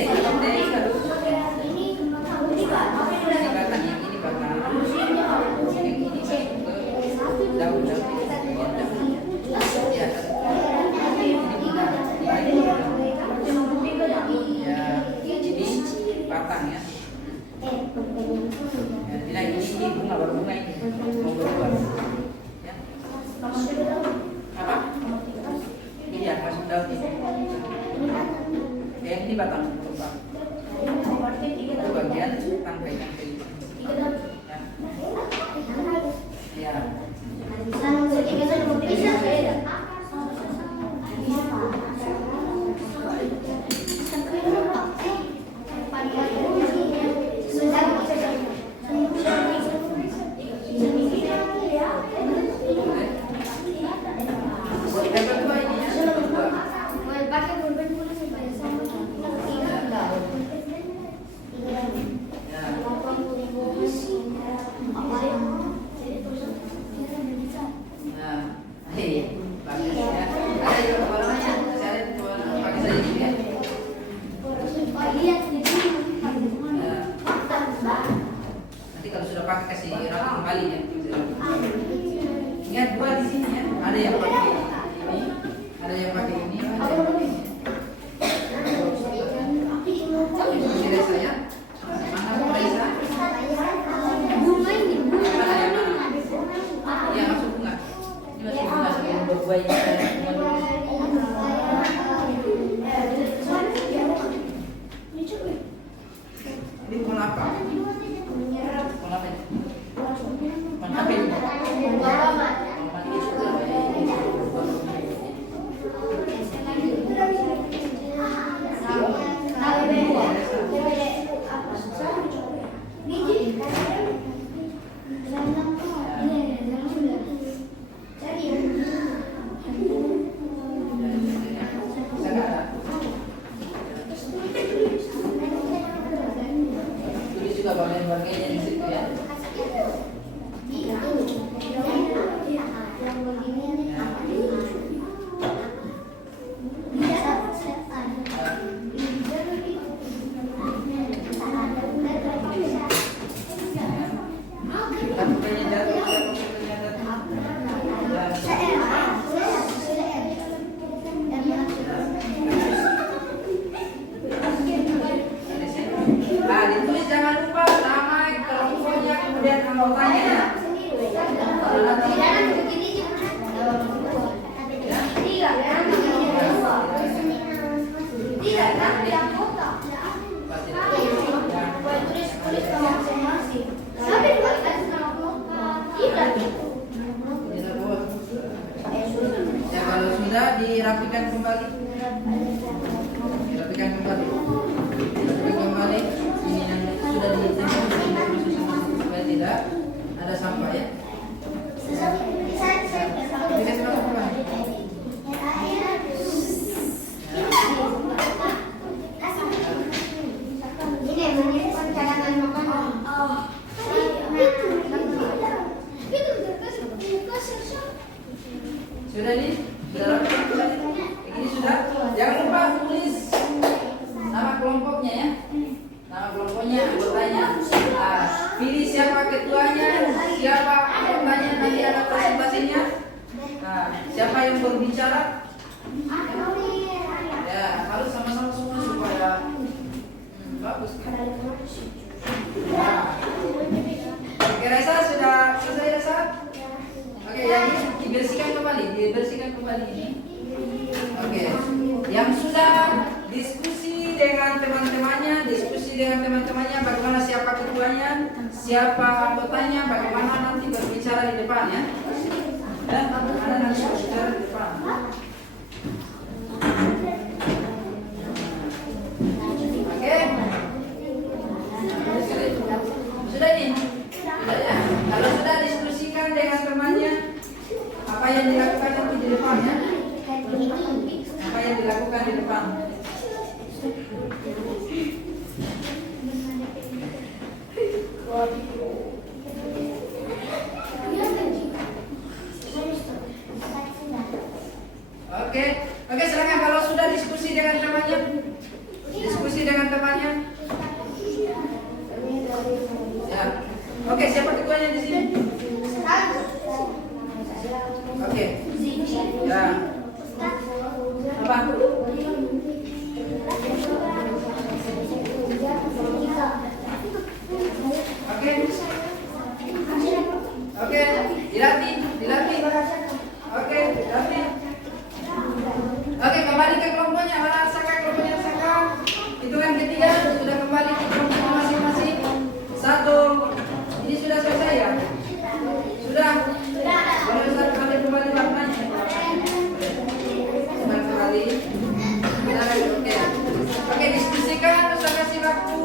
batang ya. Ya, ini bunga baru bunga ini mau berubah. Ya. Apa? Iya, kasih daun ini. Yang ini batang berubah. Itu bagian tangkai itu. Ya. Ya. Nanti kalau sudah pakai kasih rapi kembali ya. Ingat dua di sini ya. Ada yang pakai ini, ada yang pakai ini, ada yang pakai ini. Ini saya. Mana Raisa? Bunga ini. Mana yang mana? Iya masuk bunga. Ini masuk bunga sebelum berbuah ini. Ini pohon apa? Pohon apa ini? Pohon apa ini? Tulis juga bagian-bagiannya di situ ya. Nah, ditulis jangan lupa nama kelompoknya kemudian anggotanya ya. Ya kalau sudah dirapikan kembali. Dirapikan kembali. Ini yang sudah ditempel supaya tidak ada sampah ya. Bisa masuk kembali. yang berbicara? Ya, harus sama-sama semua supaya bagus. Ya. Oke, Raisa sudah selesai, Raisa? Oke, yang ini dibersihkan kembali ini. Oke, yang sudah diskusi dengan teman-temannya, bagaimana siapa ketuanya, siapa anggotanya, bagaimana nanti berbicara di depan ya. Dan bagaimana nanti berbicara di depan. Oke, sudah ini, sudah ya. Kalau sudah diskusikan dengan temannya, apa yang dilakukan nanti di depan ya. Apa yang dilakukan di depan? Oke, silakan kalau sudah diskusi dengan temannya. Ya. Oke, siapa ketuanya di sini? Oke. Ya. Apa? Oke, dilatih. Oke, dilatih. Oke, kembali ke kelompoknya. Kelompoknya Saka. Hitungan ketiga sudah kembali ke kelompoknya masing-masing. 1. Ini sudah selesai ya? Sudah. Boleh satu kali kembali warnanya. Kembali. Oke, diskusikan. Saya kasih waktu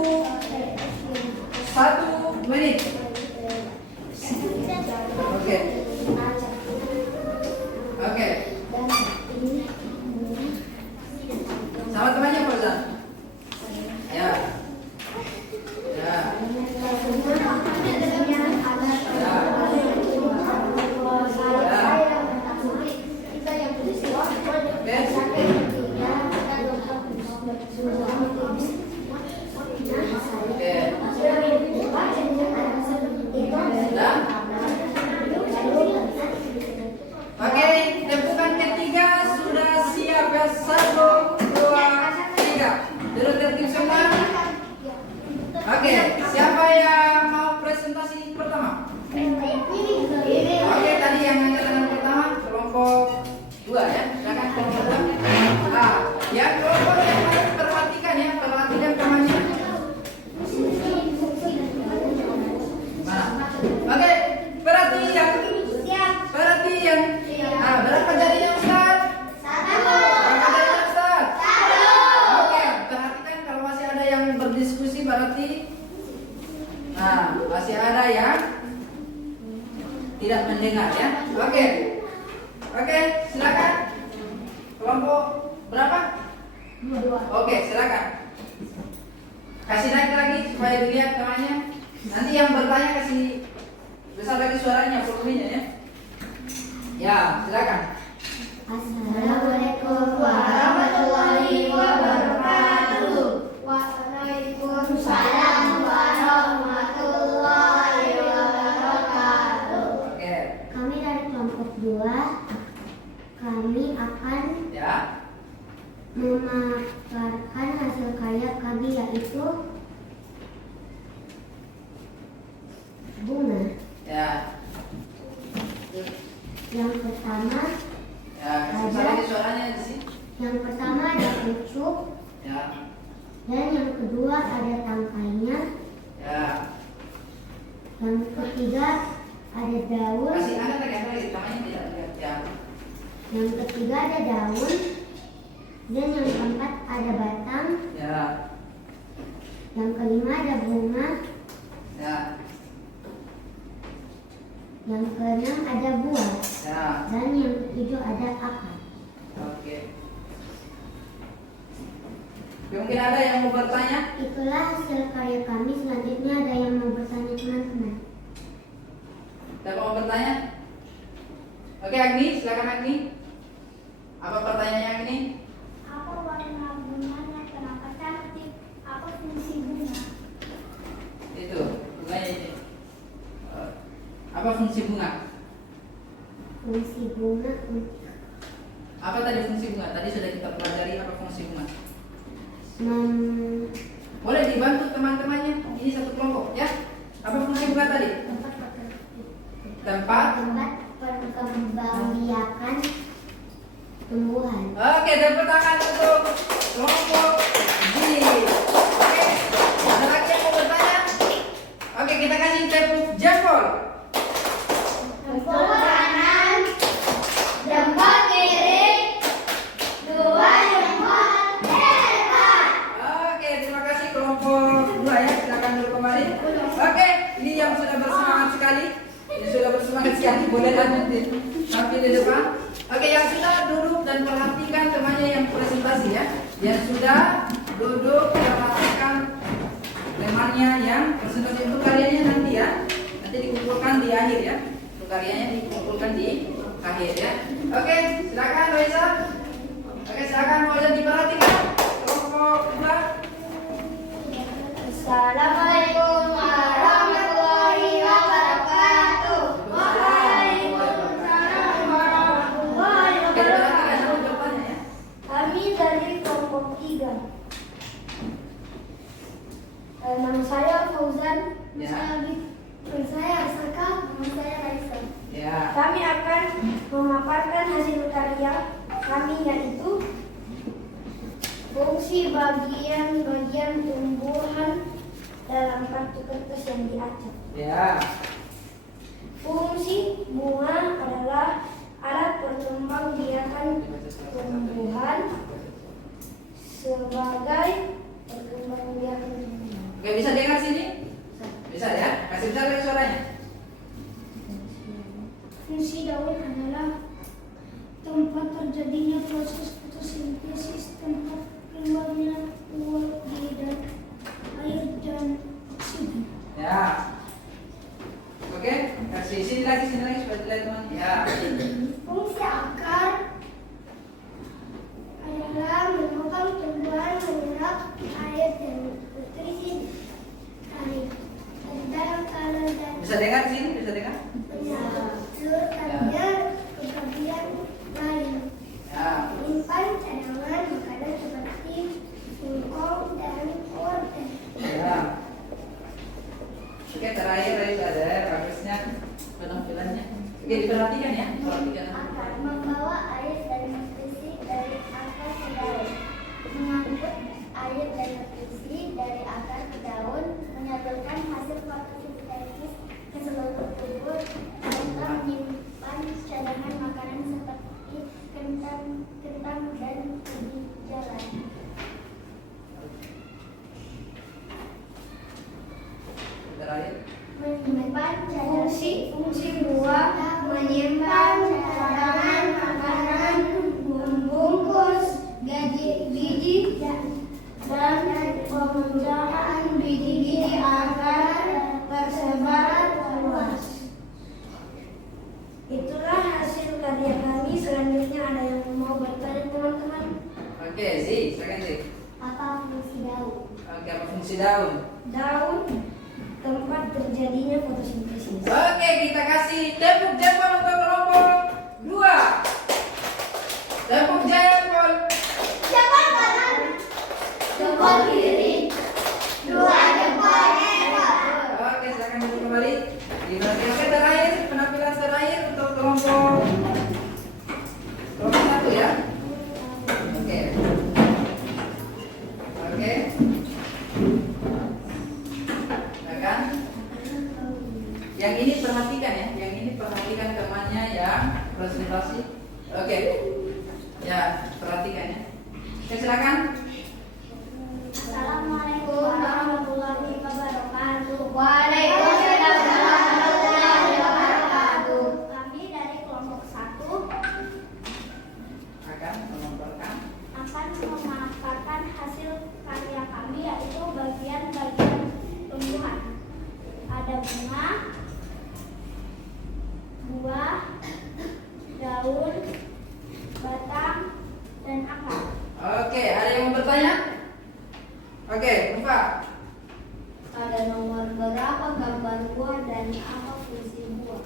1 menit. Oke. Sama temannya Fauzan. Ya. Oke, tepukan ketiga sudah siap ya. 1, 2, 3. Turut tertib semua. Oke, siapa yang mau presentasi pertama? Oke, tadi yang angkatan pertama kelompok 2 ya. Silakan kelompok 2. Yang kelompok yang harus perhatikan temannya. Mana? Oke, perhatian. Berapa jarinya Ustaz? 1. Berapa jarinya Ustaz? 1. Oke, perhatikan kalau masih ada yang berdiskusi berarti masih ada yang tidak mendengar ya. Oke, silakan. Kelompok berapa? 2. Oke, silakan. Kasih naik lagi supaya dilihat temannya. Nanti yang bertanya kasih besar lagi suaranya, volumenya ya. Ya, silakan. Assalamualaikum warahmatullahi wabarakatuh. Waalaikumsalam warahmatullahi wabarakatuh. Oke. Kami dari kelompok 2. Kami akan memaparkan hasil karya kami, yaitu bunga. Ya. Yang pertama Besar lagi suaranya di sini. Yang pertama ada pucuk. Ya. Dan yang kedua ada tangkainya. Ya. Yang ketiga ada daun. Kasih angkat lagi tangannya tidak lihat ya. Yang ketiga ada daun. Dan yang keempat ada batang. Ya. Yang kelima ada bunga. Ya. Yang keenam ada buah. Ya. Dan yang ketujuh ada akar. Oke. Mungkin ada yang mau bertanya? Itulah hasil karya kami. Selanjutnya ada yang mau bertanya, teman-teman. Ada mau bertanya? Oke, Agni, silakan Agni. Apa pertanyaannya Agni? Apa warna bunganya? Kenapa cantik? Apa fungsi bunga? Itu, bunganya ini. Apa fungsi bunga? Fungsi bunga Apa tadi fungsi bunga? Tadi sudah kita pelajari apa fungsi bunga. Mem- Boleh dibantu teman-temannya. Ini satu kelompok ya. Apa fungsi bunga tadi? Tempat. tempat perkembangbiakan tumbuhan. Oke, tepuk tangan untuk kelompok G. Oke, ada lagi yang mau bertanya? Oke, kita kasih tepuk jempol. Jempol kanan, jempol kiri, dua jempol hebat. Oke, terima kasih kelompok 2 ya. Silakan dulu kembali. Oke, ini yang sudah bersemangat sekali. Ini sudah bersemangat sekali. Boleh lanjutin. Tampil di depan. Oke, yang sudah duduk dan perhatikan temannya yang presentasi ya. Yang sudah duduk perhatikan temannya yang presentasi. Untuk karyanya nanti ya. Nanti dikumpulkan di akhir ya. Untuk karyanya dikumpulkan di akhir ya. Oke, silakan Roisa. Oke, silakan Roisa diperhatikan. Kelompok 2. Assalamualaikum warahmatullahi wabarakatuh. Waalaikumsalam warahmatullahi Oke, diperhatikan wabarakatuh. sama jawabannya ya. Kami dari kelompok 3. Nama saya Fauzan. Ya. Saya Asaka. Nama saya Raisa. Ya. Kami akan memaparkan hasil karya kami yaitu fungsi bagian-bagian tumbuhan dalam kartu kertas yang diacak. Ya. Fungsi bunga adalah alat perkembangbiakan tumbuhan sebagai perkembangbiakan tumbuhan. Oke, bisa dengar sini? Bisa ya? Kasih besar lagi suaranya. Fungsi daun adalah tempat terjadinya proses fotosintesis, tempat keluarnya uap dan air dan oksigen. Ya. Oke, kasih sini lagi supaya dilihat teman. Ya. Fungsi akar adalah menopang tumbuhan menyerap air dan nutrisi dari dalam tanah dan Bisa dengar sini? Bisa dengar? menyalurkannya ke bagian lain. Ya. Menyimpan cadangan makanan seperti singkong dan wortel. Ya. Oke, terakhir ada bagusnya penampilannya. Oke, diperhatikan ya. Perhatikan. Akar membawa air dan nutrisi dari akar ke daun. Mengangkut air dan nutrisi dari akar ke daun, menyalurkan hasil fotosintesis ke seluruh tubuh, serta menyimpan cadangan makanan seperti kentang dan ubi jalan. Terakhir. Menyimpan fungsi buah, menyimpan cadangan makanan, membungkus biji dan pemecahan biji-biji agar tersebar luas. Itulah hasil karya kami. Selanjutnya ada yang mau bertanya teman-teman? Oke, Zi, silakan Zi. Apa fungsi daun? Oke, apa fungsi daun? Daun tempat terjadinya fotosintesis. Oke, kita kasih tepuk jempol untuk kelompok 2. Tepuk jempol. Jempol kanan, jempol kiri, dua jempol hebat. Oke, silakan duduk kembali. Oke, terakhir penampilan terakhir untuk kelompok 1 ya. Oke. Oke. Ya kan? Yang ini perhatikan ya. Yang ini perhatikan temannya yang presentasi. Oke. Ya, perhatikan ya. Oke, silakan. Assalamualaikum warahmatullahi wabarakatuh. Waalaikumsalam warahmatullahi wabarakatuh. Kami dari kelompok 1 Akan memaparkan. akan memaparkan hasil karya kami yaitu bagian-bagian tumbuhan. Ada bunga, buah, daun, batang, dan akar. Oke, ada yang mau bertanya? Oke, Mufa. Ada nomor berapa gambar buah dan apa fungsi buah?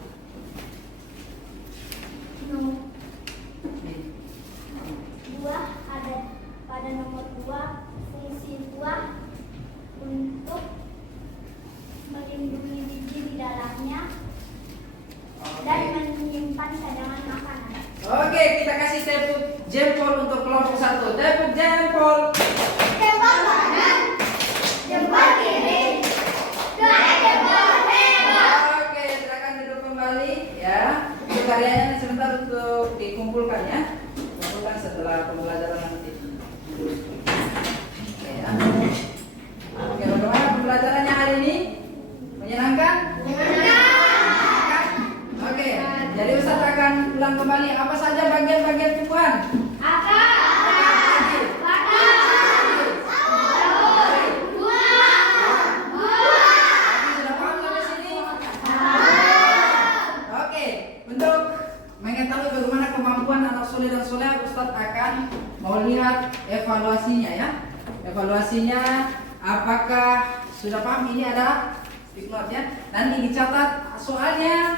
evaluasinya apakah sudah paham? Ini ada sticknote-nya. Nanti dicatat soalnya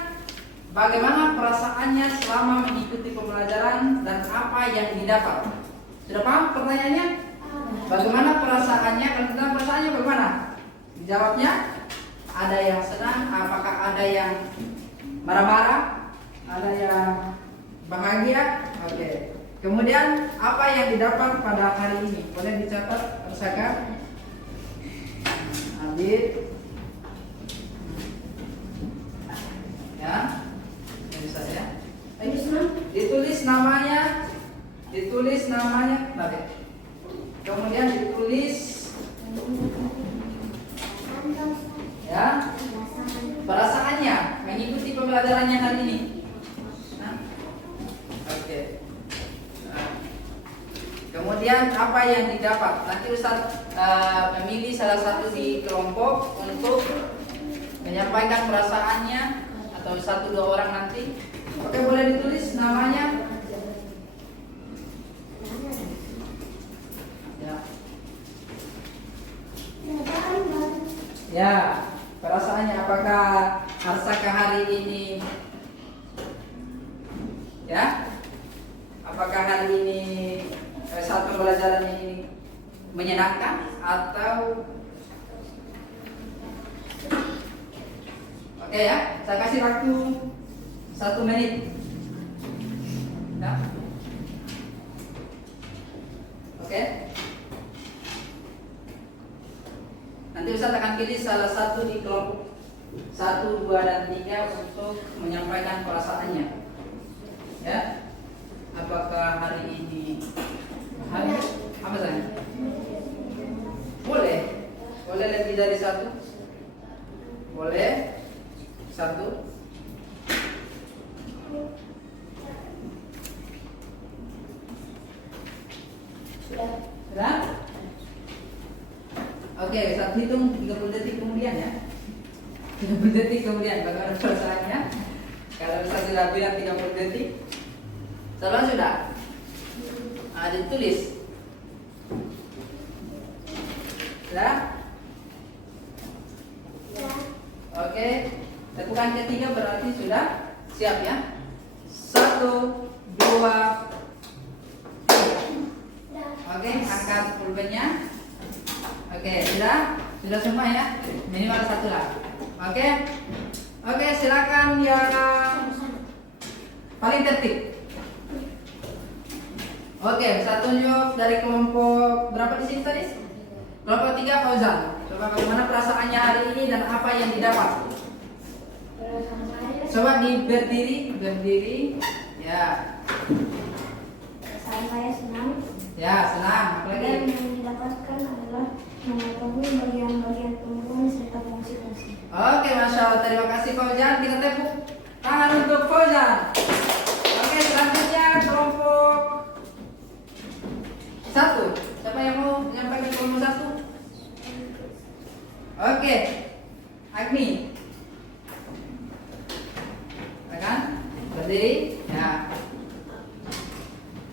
bagaimana perasaannya selama mengikuti pembelajaran dan apa yang didapat. Sudah paham pertanyaannya? Bagaimana perasaannya? Kalau kita perasaannya bagaimana? Jawabnya ada yang senang, apakah ada yang marah-marah, ada yang bahagia. Oke. Kemudian apa yang didapat pada hari ini? Boleh dicatat, rasakan. Adit. Ya. Bisa ya. Ditulis namanya. Oke. Kemudian ditulis ya perasaannya mengikuti pembelajarannya hari ini. Oke. Kemudian apa yang didapat? Nanti Ustaz memilih salah satu di kelompok untuk menyampaikan perasaannya, atau 1-2 orang nanti. Oke, boleh ditulis namanya. Ya, perasaannya apakah Arsaka hari ini ya? Apakah hari ini saat pembelajaran ini menyenangkan atau oke ya? Saya kasih waktu 1 menit. Ya. Oke. Nanti Ustaz akan pilih salah satu di kelompok 1, 2, dan 3 untuk menyampaikan perasaannya. Ya. Apakah hari ini apa saja? Boleh lebih dari 1. Boleh 1. Sudah? Oke, Ustaz hitung 30 detik kemudian ya. 30 detik kemudian bagaimana perasaannya? Kalau Ustaz sudah bilang 30 detik. Sudah? Ditulis. Sudah? Oke. Tepukan ketiga berarti sudah siap ya. 1, 2, 3. Oke, angkat pulpennya. Oke, sudah semua ya. Minimal 1 lah. Oke, silakan yang paling tertib. Oke, bisa tunjuk dari kelompok berapa di sini tadi? Kelompok 3 Fauzan. Coba bagaimana perasaannya hari ini dan apa yang didapat? Coba berdiri. Ya. Saya senang. Ya, senang. Apalagi? Dan yang didapatkan adalah mengetahui bagian-bagian tumbuhan serta fungsi-fungsi. Oke, Masya Allah. Terima kasih Fauzan. Kita tepuk tangan untuk Fauzan. Oke, selanjutnya kelompok 1. Siapa yang mau menyampaikan kelompok 1? Oke, Agni. Kan? Berdiri. Ya.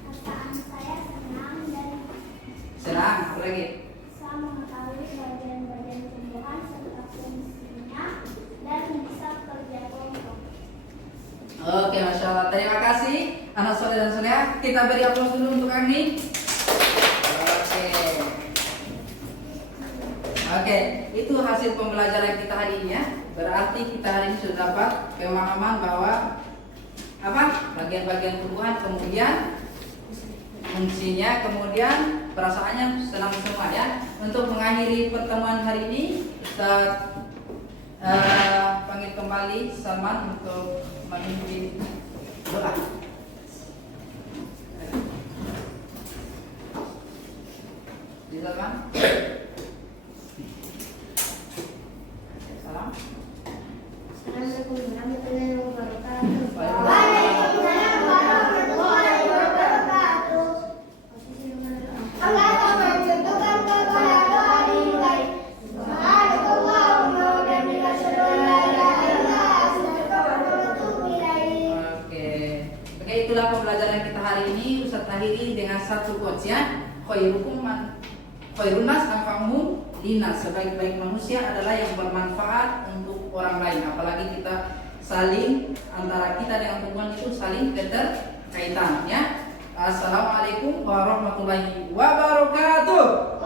Perasaan saya senang dan Senang. Apa lagi? bisa mengetahui bagian-bagian tumbuhan serta fungsinya dan bisa kerja kelompok. Oke, Masya Allah. Terima kasih anak soleh dan soleha. Kita beri aplaus dulu untuk Agni. Oke, itu hasil pembelajaran kita hari ini ya. Berarti kita hari ini sudah dapat pemahaman bahwa apa? Bagian-bagian tumbuhan, kemudian fungsinya, kemudian perasaannya senang semua ya. Untuk mengakhiri pertemuan hari ini, kita panggil kembali Salman untuk memimpin doa. Di Salman. Salam. Assalamualaikum warahmatullahi wabarakatuh. Waalaikumsalam warahmatullahi wabarakatuh. Allah mencontohkan kepada hari baik. Subhanallahumma wa bihamdika asyhadu an la ilaha illa anta astaghfiruka wa atubu ilaik. Oke, itulah pembelajaran kita hari ini. Ustaz akhiri dengan satu quotes ya. Khairukum khairun nas anfa'uhum linnas. Sebaik-baik manusia adalah yang bermanfaat untuk orang lain. Apalagi kita saling, antara kita dengan Tuhan itu saling keterkaitan ya. Assalamualaikum warahmatullahi wabarakatuh.